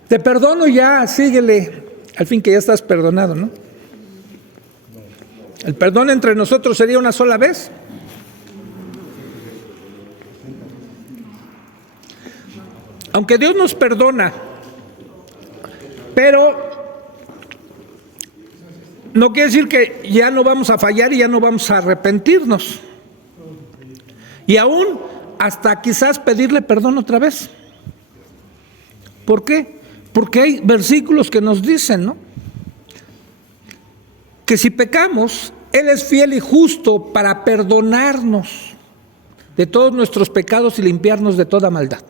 te perdono ya, síguele. Al fin que ya estás perdonado, ¿no? ¿El perdón entre nosotros sería una sola vez? Aunque Dios nos perdona, pero no quiere decir que ya no vamos a fallar y ya no vamos a arrepentirnos. Y aún hasta quizás pedirle perdón otra vez. ¿Por qué? Porque hay versículos que nos dicen, ¿no?, que si pecamos, Él es fiel y justo para perdonarnos de todos nuestros pecados y limpiarnos de toda maldad.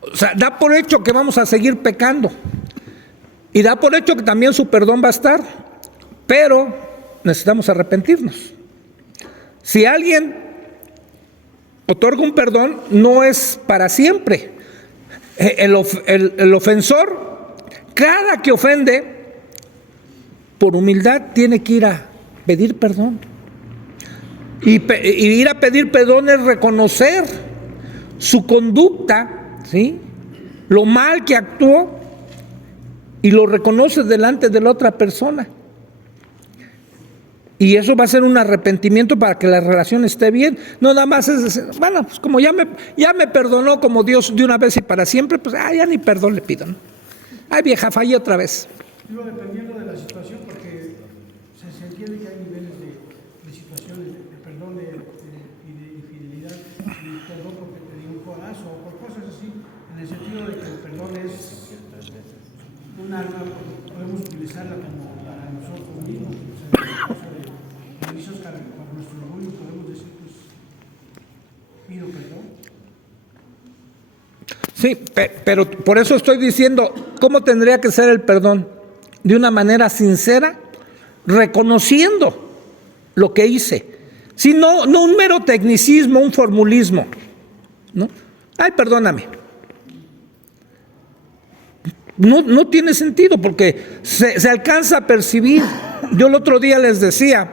O sea, da por hecho que vamos a seguir pecando y da por hecho que también su perdón va a estar, pero necesitamos arrepentirnos. Si alguien otorga un perdón, no es para siempre. El ofensor, cada que ofende, por humildad tiene que ir a pedir perdón. Y ir a pedir perdón es reconocer su conducta, ¿sí?, lo mal que actuó, y lo reconoce delante de la otra persona. Y eso va a ser un arrepentimiento para que la relación esté bien. No nada más es decir, bueno, pues como ya me perdonó como Dios de una vez y para siempre, pues ya ni perdón le pido, ¿no? Ay, vieja, fallé otra vez. Digo, dependiendo de la situación, porque se entiende que hay niveles de situaciones de perdón y de infidelidad, y perdón porque te dio un corazo o por cosas así, en el sentido de que el perdón es un arma, podemos utilizarla como para nosotros mismos. O sea, en el caso de delitos por nuestro orgullo, podemos decir, pues, pido perdón. Sí, pero por eso estoy diciendo, ¿cómo tendría que ser el perdón? De una manera sincera, reconociendo lo que hice. Si no un mero tecnicismo, un formulismo, ¿no? Ay, perdóname. No tiene sentido porque se alcanza a percibir. Yo el otro día les decía,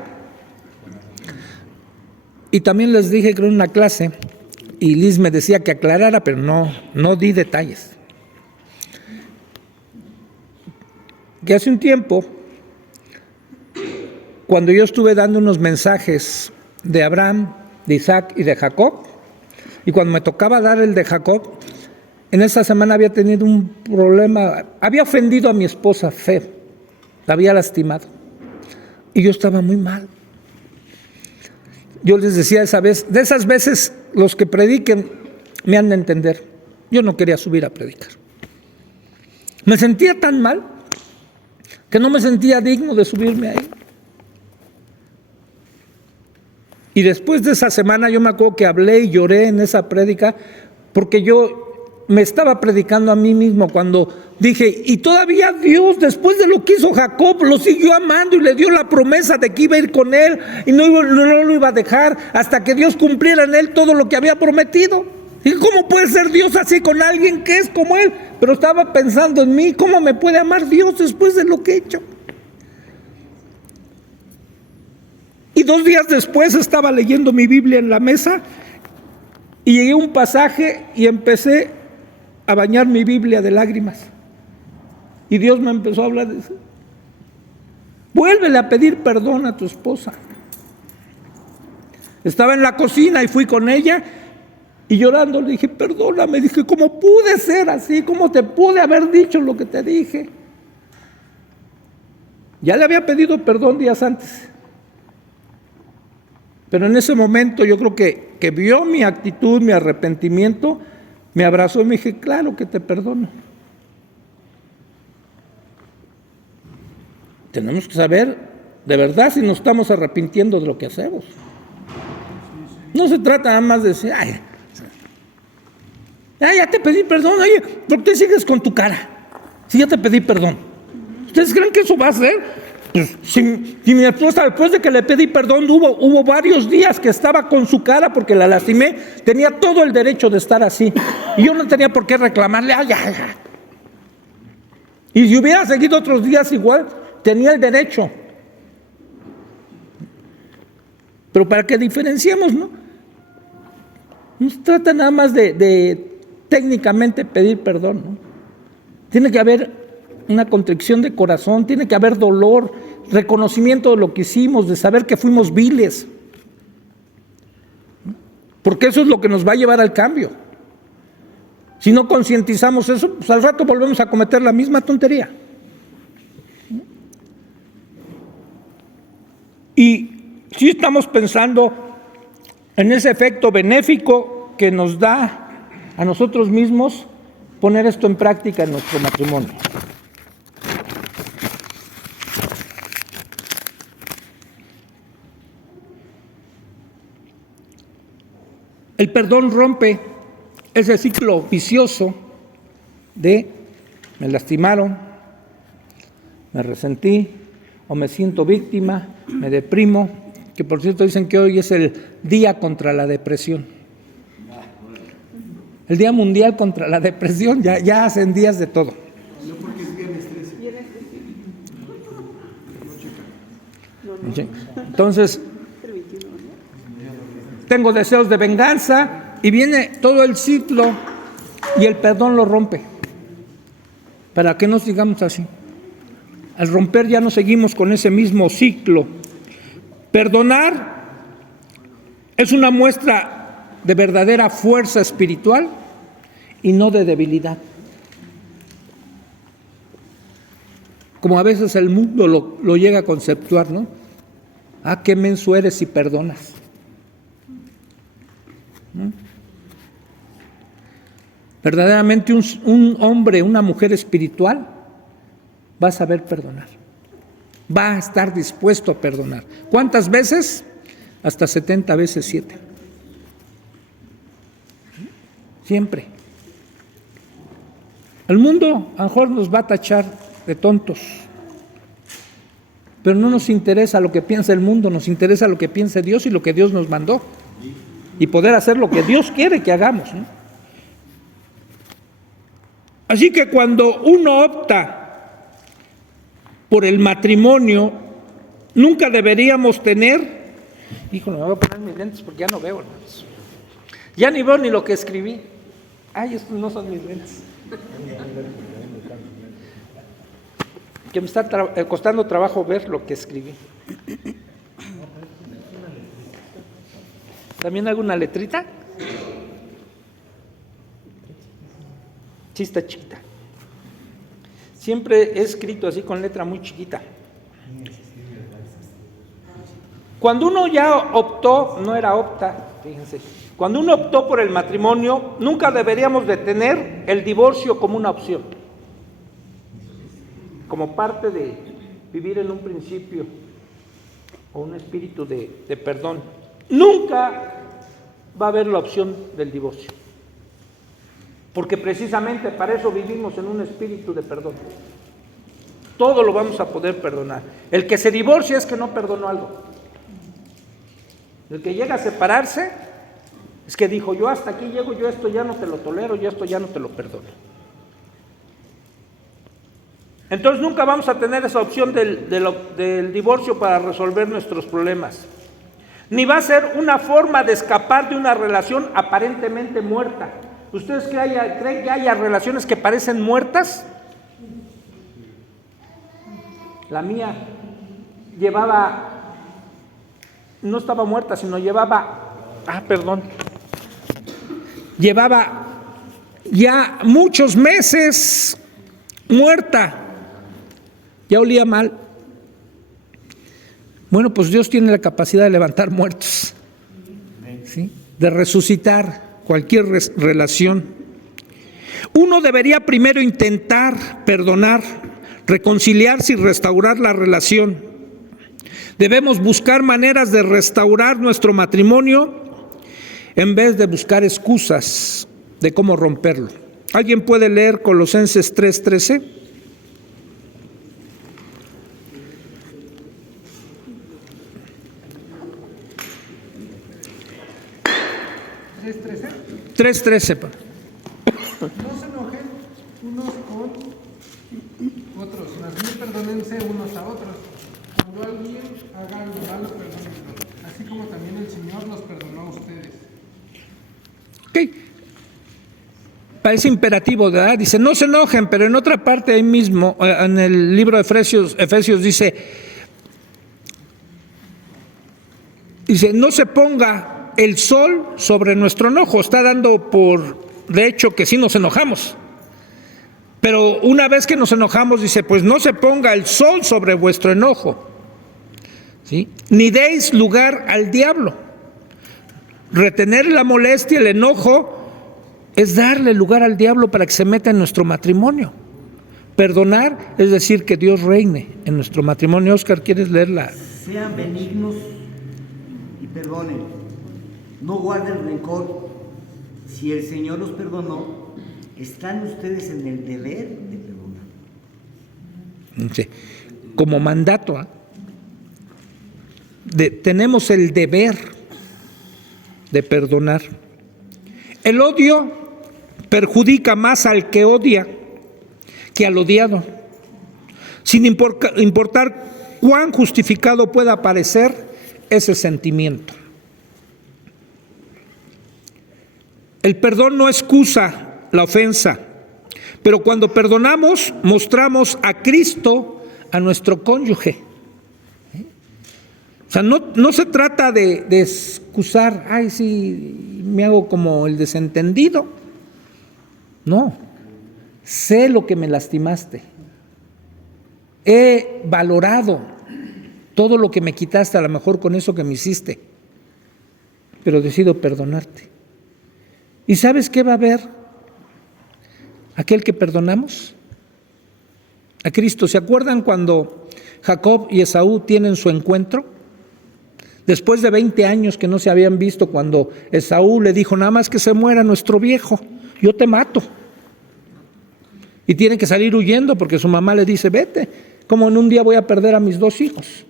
y también les dije, creo, en una clase, y Liz me decía que aclarara, pero no di detalles. Que hace un tiempo, cuando yo estuve dando unos mensajes de Abraham, de Isaac y de Jacob, y cuando me tocaba dar el de Jacob, en esa semana había tenido un problema, había ofendido a mi esposa feo, la había lastimado, y yo estaba muy mal. Yo les decía esa vez, de esas veces los que prediquen me han de entender, yo no quería subir a predicar. Me sentía tan mal que no me sentía digno de subirme ahí. Y después de esa semana yo me acuerdo que hablé y lloré en esa prédica porque yo me estaba predicando a mí mismo cuando dije, y todavía Dios, después de lo que hizo Jacob, lo siguió amando y le dio la promesa de que iba a ir con él y no lo iba a dejar hasta que Dios cumpliera en él todo lo que había prometido. ¿Y cómo puede ser Dios así con alguien que es como él? Pero estaba pensando en mí, ¿cómo me puede amar Dios después de lo que he hecho? Y 2 días después estaba leyendo mi Biblia en la mesa y llegué a un pasaje y empecé a bañar mi Biblia de lágrimas. Y Dios me empezó a hablar de eso. Vuélvele a pedir perdón a tu esposa. Estaba en la cocina y fui con ella y llorando le dije, perdóname. Dije, ¿cómo pude ser así? ¿Cómo te pude haber dicho lo que te dije? Ya le había pedido perdón días antes. Pero en ese momento yo creo que vio mi actitud, mi arrepentimiento, me abrazó y me dije, claro que te perdono. Tenemos que saber de verdad si nos estamos arrepintiendo de lo que hacemos. No se trata nada más de decir, ay, Ya te pedí perdón, oye, ¿por qué sigues con tu cara? Si ya te pedí perdón. ¿Ustedes creen que eso va a ser? Pues, si mi esposa, después de que le pedí perdón, hubo varios días que estaba con su cara porque la lastimé, tenía todo el derecho de estar así. Y yo no tenía por qué reclamarle, ya. Y si hubiera seguido otros días igual, tenía el derecho. Pero para que diferenciemos, ¿no? No se trata nada más de técnicamente pedir perdón, ¿no? Tiene que haber una contrición de corazón, tiene que haber dolor, reconocimiento de lo que hicimos, de saber que fuimos viles. Porque eso es lo que nos va a llevar al cambio. Si no concientizamos eso, pues al rato volvemos a cometer la misma tontería. Y si estamos pensando en ese efecto benéfico que nos da a nosotros mismos poner esto en práctica en nuestro matrimonio. El perdón rompe ese ciclo vicioso de me lastimaron, me resentí o me siento víctima, me deprimo, que por cierto dicen que hoy es el día contra la depresión. El Día Mundial contra la Depresión, ya hacen días de todo. No, porque es viernes 13. Entonces, tengo deseos de venganza y viene todo el ciclo y el perdón lo rompe. Para que no sigamos así. Al romper ya no seguimos con ese mismo ciclo. Perdonar es una muestra de verdadera fuerza espiritual y no de debilidad. Como a veces el mundo lo llega a conceptuar, ¿no? Qué menso eres si perdonas. ¿No? Verdaderamente un hombre, una mujer espiritual va a saber perdonar. Va a estar dispuesto a perdonar. ¿Cuántas veces? Hasta 70 veces 7. Siempre. El mundo a lo mejor nos va a tachar de tontos, pero no nos interesa lo que piensa el mundo, nos interesa lo que piensa Dios y lo que Dios nos mandó, y poder hacer lo que Dios quiere que hagamos, ¿no? Así que cuando uno opta por el matrimonio, nunca deberíamos tener, híjole, me voy a poner mis lentes porque ya no veo, hermanos. Ya ni veo ni lo que escribí. Estos no son mis lentes. Que me está costando trabajo ver lo que escribí. ¿También hago una letrita? Sí, está chiquita. Siempre he escrito así con letra muy chiquita. Cuando uno ya optó, no era opta, fíjense. Cuando uno optó por el matrimonio, nunca deberíamos de tener el divorcio como una opción, como parte de vivir en un principio o un espíritu de perdón. Nunca va a haber la opción del divorcio, porque precisamente para eso vivimos en un espíritu de perdón. Todo lo vamos a poder perdonar. El que se divorcia es que no perdonó algo. El que llega a separarse es que dijo, yo hasta aquí llego, yo esto ya no te lo tolero, yo esto ya no te lo perdono. Entonces nunca vamos a tener esa opción del divorcio para resolver nuestros problemas. Ni va a ser una forma de escapar de una relación aparentemente muerta. ¿Ustedes creen que haya relaciones que parecen muertas? La mía no estaba muerta, sino llevaba ya muchos meses muerta, ya olía mal. Bueno, pues Dios tiene la capacidad de levantar muertos, ¿sí? De resucitar cualquier relación. Uno debería primero intentar perdonar, reconciliarse y restaurar la relación. Debemos buscar maneras de restaurar nuestro matrimonio en vez de buscar excusas de cómo romperlo. ¿Alguien puede leer Colosenses 3:13? ¿3:13? 3:13. No se enojen unos con otros, más bien perdónense unos a otros. Cuando alguien haga algo malo, perdónenlo, así como también el Señor los perdonó a ustedes. Ok. Parece imperativo, ¿verdad? Dice, no se enojen, pero en otra parte ahí mismo, en el libro de Efesios dice, no se ponga el sol sobre nuestro enojo. Está dando por de hecho que sí nos enojamos. Pero una vez que nos enojamos, dice, pues no se ponga el sol sobre vuestro enojo, ¿sí? Ni deis lugar al diablo. Retener la molestia, el enojo, es darle lugar al diablo para que se meta en nuestro matrimonio. Perdonar es decir que Dios reine en nuestro matrimonio. Oscar, ¿quieres leerla? Sean benignos y perdonen. No guarden rencor. Si el Señor los perdonó, ¿están ustedes en el deber de perdonar? Sí. Como mandato, tenemos el deber de perdonar. El odio perjudica más al que odia que al odiado, sin importar cuán justificado pueda parecer ese sentimiento. El perdón no excusa la ofensa, pero cuando perdonamos mostramos a Cristo a nuestro cónyuge. O sea, no se trata de excusar, ay, sí, me hago como el desentendido. No, sé lo que me lastimaste. He valorado todo lo que me quitaste, a lo mejor con eso que me hiciste, pero decido perdonarte. ¿Y sabes qué va a haber? Aquel que perdonamos, a Cristo. ¿Se acuerdan cuando Jacob y Esaú tienen su encuentro? Después de 20 años que no se habían visto, cuando Esaú le dijo, nada más que se muera nuestro viejo, yo te mato. Y tiene que salir huyendo porque su mamá le dice, vete, como en un día voy a perder a mis 2 hijos.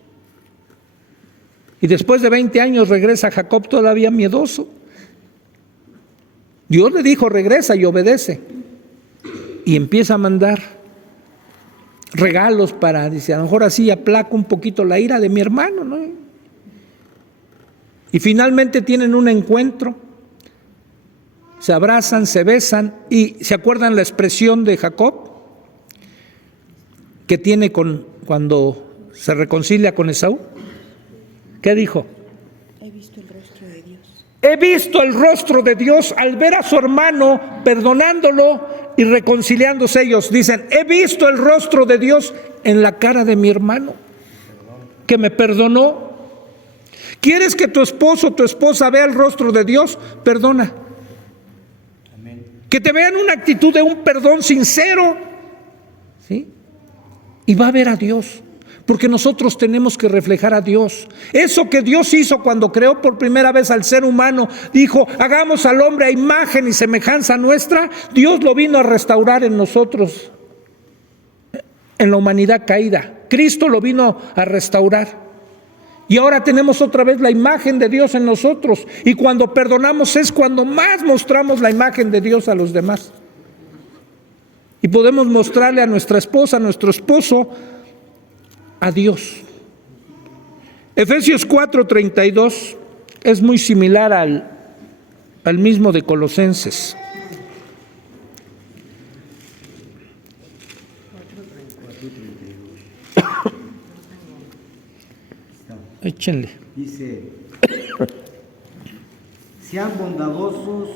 Y después de 20 años regresa Jacob todavía miedoso. Dios le dijo, regresa y obedece. Y empieza a mandar regalos para, dice, a lo mejor así aplaco un poquito la ira de mi hermano, ¿no? Y finalmente tienen un encuentro, se abrazan, se besan, y ¿se acuerdan la expresión de Jacob que tiene cuando se reconcilia con Esaú? ¿Qué dijo? He visto el rostro de Dios. He visto el rostro de Dios al ver a su hermano perdonándolo y reconciliándose ellos. Dicen, he visto el rostro de Dios en la cara de mi hermano, que me perdonó. ¿Quieres que tu esposo o tu esposa vea el rostro de Dios? Perdona. Amén. Que te vean una actitud de un perdón sincero, ¿sí? Y va a ver a Dios. Porque nosotros tenemos que reflejar a Dios. Eso que Dios hizo cuando creó por primera vez al ser humano, dijo, hagamos al hombre a imagen y semejanza nuestra. Dios lo vino a restaurar en nosotros, en la humanidad caída. Cristo lo vino a restaurar. Y ahora tenemos otra vez la imagen de Dios en nosotros. Y cuando perdonamos es cuando más mostramos la imagen de Dios a los demás. Y podemos mostrarle a nuestra esposa, a nuestro esposo, a Dios. Efesios 4:32 es muy similar al mismo de Colosenses. Échenle. Dice, sean bondadosos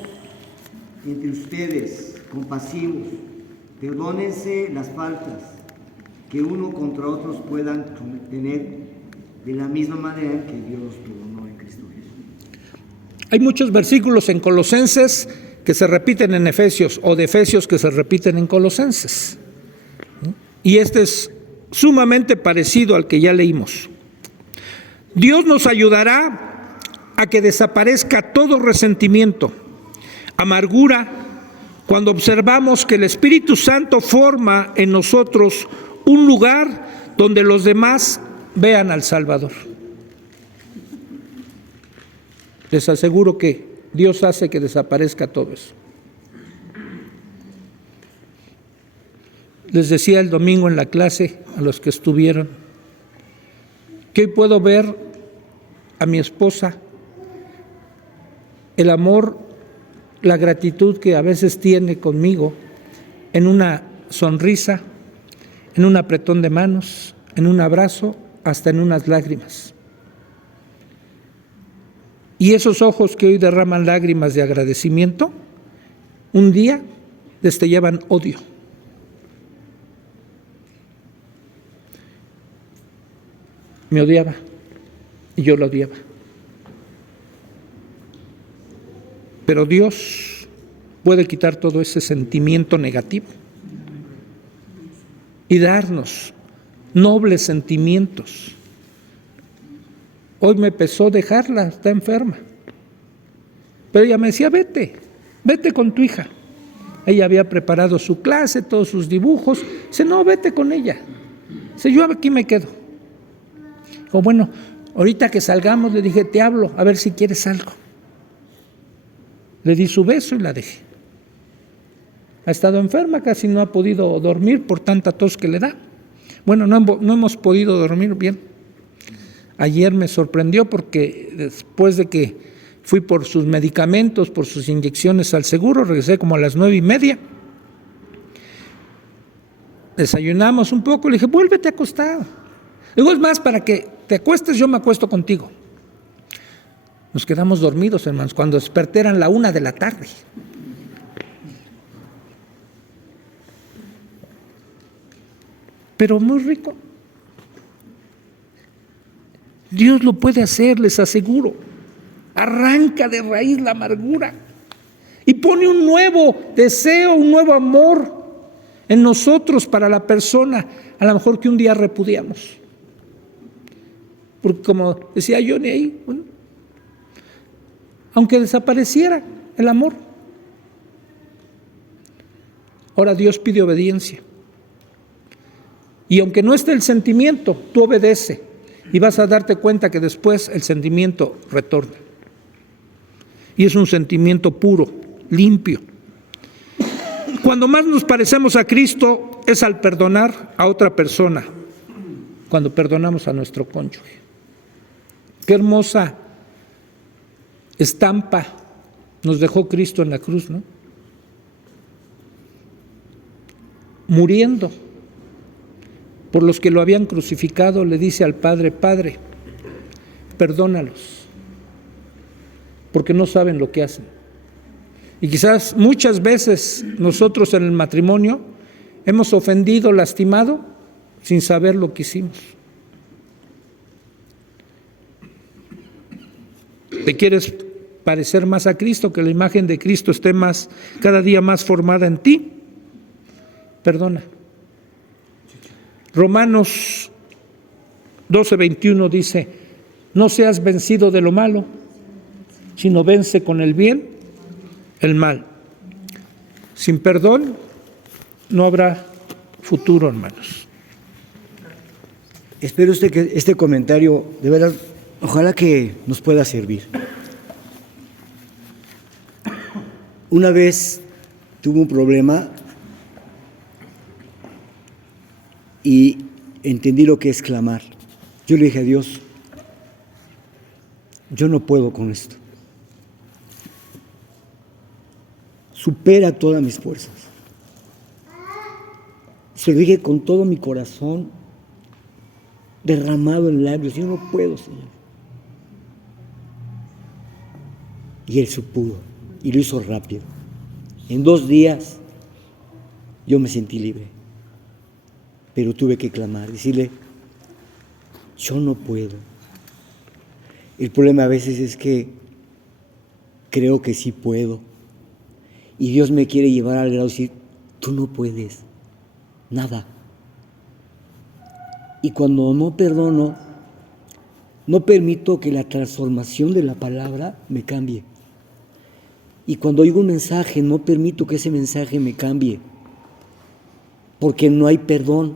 entre ustedes, compasivos, perdónense las faltas que uno contra otros puedan tener, de la misma manera en que Dios los perdonó en Cristo Jesús. Hay muchos versículos en Colosenses que se repiten en Efesios, o de Efesios que se repiten en Colosenses. Y este es sumamente parecido al que ya leímos. Dios nos ayudará a que desaparezca todo resentimiento, amargura, cuando observamos que el Espíritu Santo forma en nosotros un lugar donde los demás vean al Salvador. Les aseguro que Dios hace que desaparezca todo eso. Les decía el domingo en la clase a los que estuvieron que hoy puedo ver a mi esposa, el amor, la gratitud que a veces tiene conmigo en una sonrisa, en un apretón de manos, en un abrazo, hasta en unas lágrimas. Y esos ojos que hoy derraman lágrimas de agradecimiento, un día destellaban odio. Me odiaba y yo lo odiaba. Pero Dios puede quitar todo ese sentimiento negativo y darnos nobles sentimientos. Hoy me pesó dejarla, está enferma. Pero ella me decía, vete con tu hija. Ella había preparado su clase, todos sus dibujos. Dice, no, vete con ella. Dice, yo aquí me quedo. O bueno, ahorita que salgamos, le dije, te hablo, a ver si quieres algo. Le di su beso y la dejé. Ha estado enferma, casi no ha podido dormir por tanta tos que le da. Bueno, no hemos podido dormir bien. Ayer me sorprendió porque después de que fui por sus medicamentos, por sus inyecciones al seguro, regresé como a las 9:30. Desayunamos un poco, le dije, vuélvete a acostar. Digo, es más, para que te acuestes, yo me acuesto contigo. Nos quedamos dormidos, hermanos. Cuando desperté eran la 1 de la tarde. Pero muy rico. Dios lo puede hacer, les aseguro. Arranca de raíz la amargura y pone un nuevo deseo, un nuevo amor en nosotros para la persona, a lo mejor que un día repudiamos. Porque como decía Johnny ahí, bueno, aunque desapareciera el amor, ahora Dios pide obediencia. Y aunque no esté el sentimiento, tú obedece y vas a darte cuenta que después el sentimiento retorna. Y es un sentimiento puro, limpio. Cuando más nos parecemos a Cristo es al perdonar a otra persona, cuando perdonamos a nuestro cónyuge. Qué hermosa estampa nos dejó Cristo en la cruz, ¿no? Muriendo por los que lo habían crucificado, le dice al Padre, Padre, perdónalos, porque no saben lo que hacen. Y quizás muchas veces nosotros en el matrimonio hemos ofendido, lastimado, sin saber lo que hicimos. ¿Te quieres parecer más a Cristo, que la imagen de Cristo esté cada día más formada en ti? Perdona. Romanos 12:21 dice, no seas vencido de lo malo, sino vence con el bien el mal. Sin perdón no habrá futuro, hermanos. Espero usted que este comentario, de verdad, ojalá que nos pueda servir. Una vez tuve un problema y entendí lo que es clamar. Yo le dije a Dios, yo no puedo con esto. Supera todas mis fuerzas. Se lo dije con todo mi corazón, derramado en labios. Yo no puedo, Señor. Y Él pudo, y lo hizo rápido. En 2 días yo me sentí libre. Pero tuve que clamar, decirle, yo no puedo. El problema a veces es que creo que sí puedo. Y Dios me quiere llevar al grado de decir, tú no puedes, nada. Y cuando no perdono, no permito que la transformación de la palabra me cambie. Y cuando oigo un mensaje, no permito que ese mensaje me cambie, porque no hay perdón.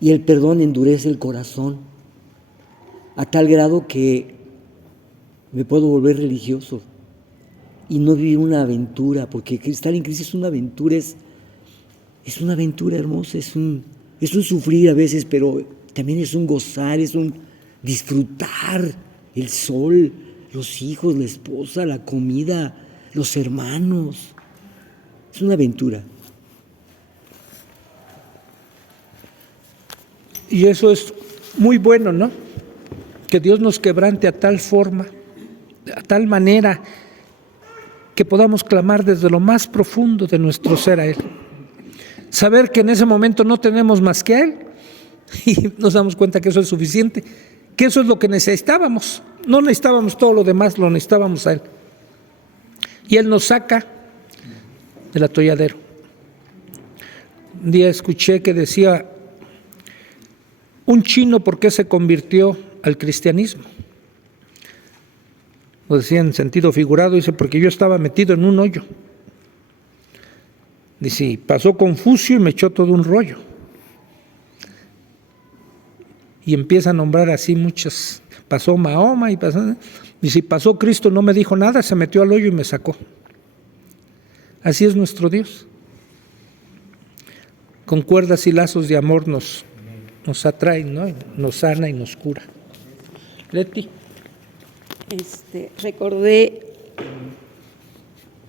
Y el perdón endurece el corazón, a tal grado que me puedo volver religioso y no vivir una aventura, porque estar en Cristo es una aventura, es una aventura hermosa, es un sufrir a veces, pero también es un gozar, es un disfrutar el sol, los hijos, la esposa, la comida, los hermanos. Es una aventura. Y eso es muy bueno, ¿no? Que Dios nos quebrante a tal forma, a tal manera, que podamos clamar desde lo más profundo de nuestro ser a Él. Saber que en ese momento no tenemos más que a Él y nos damos cuenta que eso es suficiente, que eso es lo que necesitábamos. No necesitábamos todo lo demás, lo necesitábamos a Él. Y Él nos saca del atolladero. Un día escuché que decía un chino por qué se convirtió al cristianismo. Lo decía en sentido figurado, dice, porque yo estaba metido en un hoyo. Dice, pasó Confucio y me echó todo un rollo. Y empieza a nombrar así muchas. Pasó Mahoma y pasó. Dice, pasó Cristo, no me dijo nada, se metió al hoyo y me sacó. Así es nuestro Dios. Con cuerdas y lazos de amor nos atrae, ¿no? Nos sana y nos cura. Leti. Recordé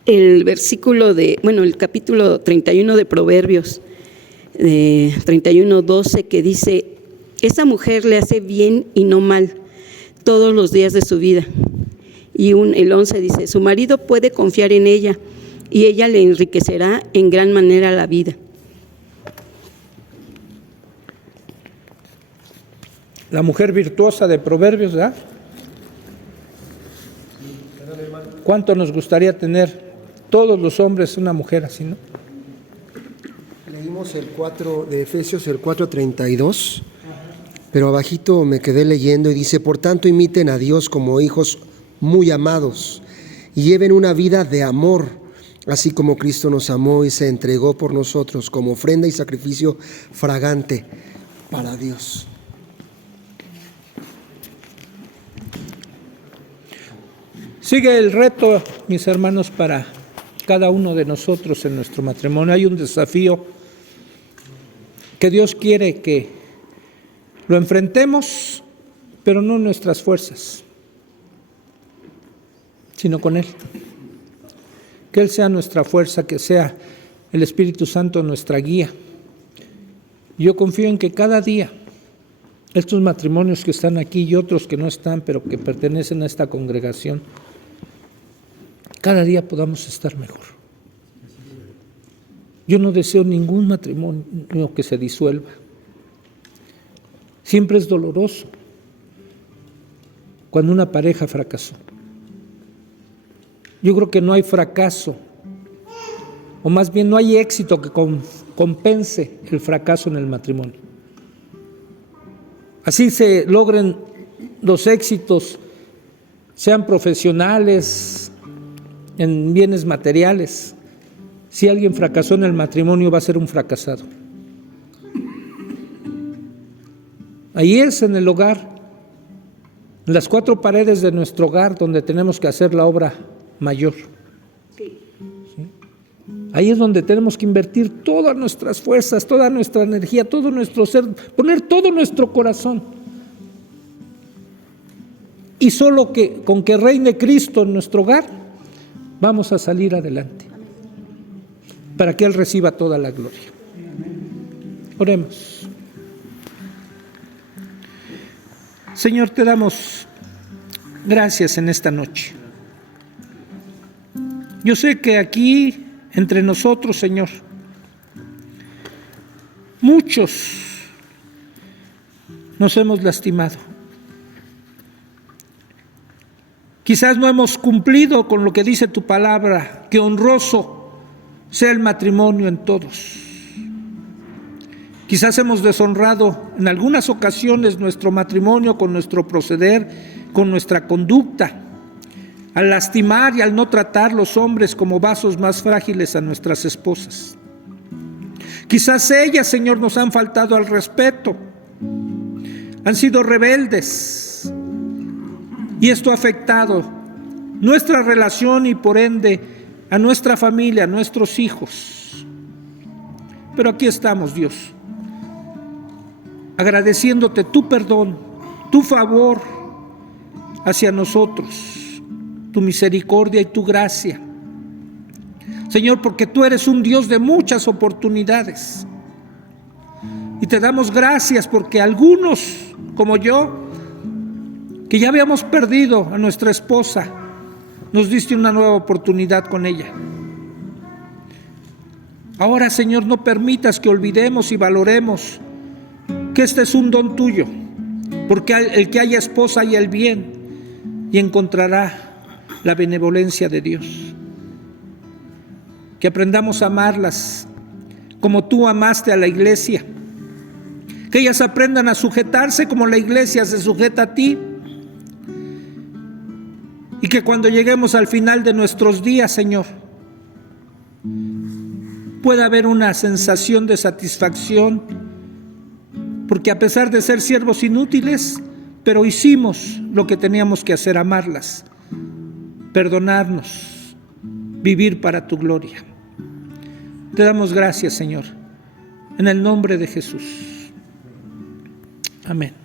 el versículo el capítulo 31 de Proverbios, 31:12, que dice: esa mujer le hace bien y no mal todos los días de su vida. Y el 11 dice: su marido puede confiar en ella y ella le enriquecerá en gran manera la vida. La mujer virtuosa de Proverbios, ¿verdad? ¿Cuánto nos gustaría tener todos los hombres una mujer así, no? Leímos el 4 de Efesios, el 4:32, pero abajito me quedé leyendo y dice: por tanto imiten a Dios como hijos muy amados y lleven una vida de amor, así como Cristo nos amó y se entregó por nosotros como ofrenda y sacrificio fragante para Dios. Sigue el reto, mis hermanos, para cada uno de nosotros en nuestro matrimonio. Hay un desafío que Dios quiere que lo enfrentemos, pero no en nuestras fuerzas, sino con Él. Que Él sea nuestra fuerza, que sea el Espíritu Santo nuestra guía. Yo confío en que cada día estos matrimonios que están aquí y otros que no están, pero que pertenecen a esta congregación, cada día podamos estar mejor. Yo no deseo ningún matrimonio que se disuelva. Siempre es doloroso cuando una pareja fracasó. Yo creo que no hay fracaso, o más bien no hay éxito que compense el fracaso en el matrimonio. Así se logren los éxitos, sean profesionales, en bienes materiales. Si alguien fracasó en el matrimonio, va a ser un fracasado. Ahí es, en el hogar, en las cuatro paredes de nuestro hogar, donde tenemos que hacer la obra mayor. ¿Sí? Ahí es donde tenemos que invertir todas nuestras fuerzas, toda nuestra energía, todo nuestro ser, poner todo nuestro corazón. Y solo con que reine Cristo en nuestro hogar, vamos a salir adelante, para que Él reciba toda la gloria. Oremos. Señor, te damos gracias en esta noche. Yo sé que aquí, entre nosotros, Señor, muchos nos hemos lastimado. Quizás no hemos cumplido con lo que dice tu palabra, que honroso sea el matrimonio en todos. Quizás hemos deshonrado en algunas ocasiones nuestro matrimonio con nuestro proceder, con nuestra conducta. al lastimar y al no tratar los hombres como vasos más frágiles a nuestras esposas. Quizás ellas, Señor, nos han faltado al respeto, han sido rebeldes, y esto ha afectado nuestra relación y por ende a nuestra familia, a nuestros hijos. Pero aquí estamos, Dios, agradeciéndote tu perdón, tu favor hacia nosotros, tu misericordia y tu gracia. Señor, porque tú eres un Dios de muchas oportunidades. Y te damos gracias porque algunos, como yo, que ya habíamos perdido a nuestra esposa, nos diste una nueva oportunidad con ella. Ahora, Señor, no permitas que olvidemos y valoremos que este es un don tuyo, porque el que haya esposa haya el bien y encontrará la benevolencia de Dios. Que aprendamos a amarlas como tú amaste a la iglesia, que ellas aprendan a sujetarse como la iglesia se sujeta a ti, y que cuando lleguemos al final de nuestros días, Señor, pueda haber una sensación de satisfacción, porque a pesar de ser siervos inútiles, pero hicimos lo que teníamos que hacer: amarlas, perdonarnos, vivir para tu gloria. Te damos gracias, Señor, en el nombre de Jesús. Amén.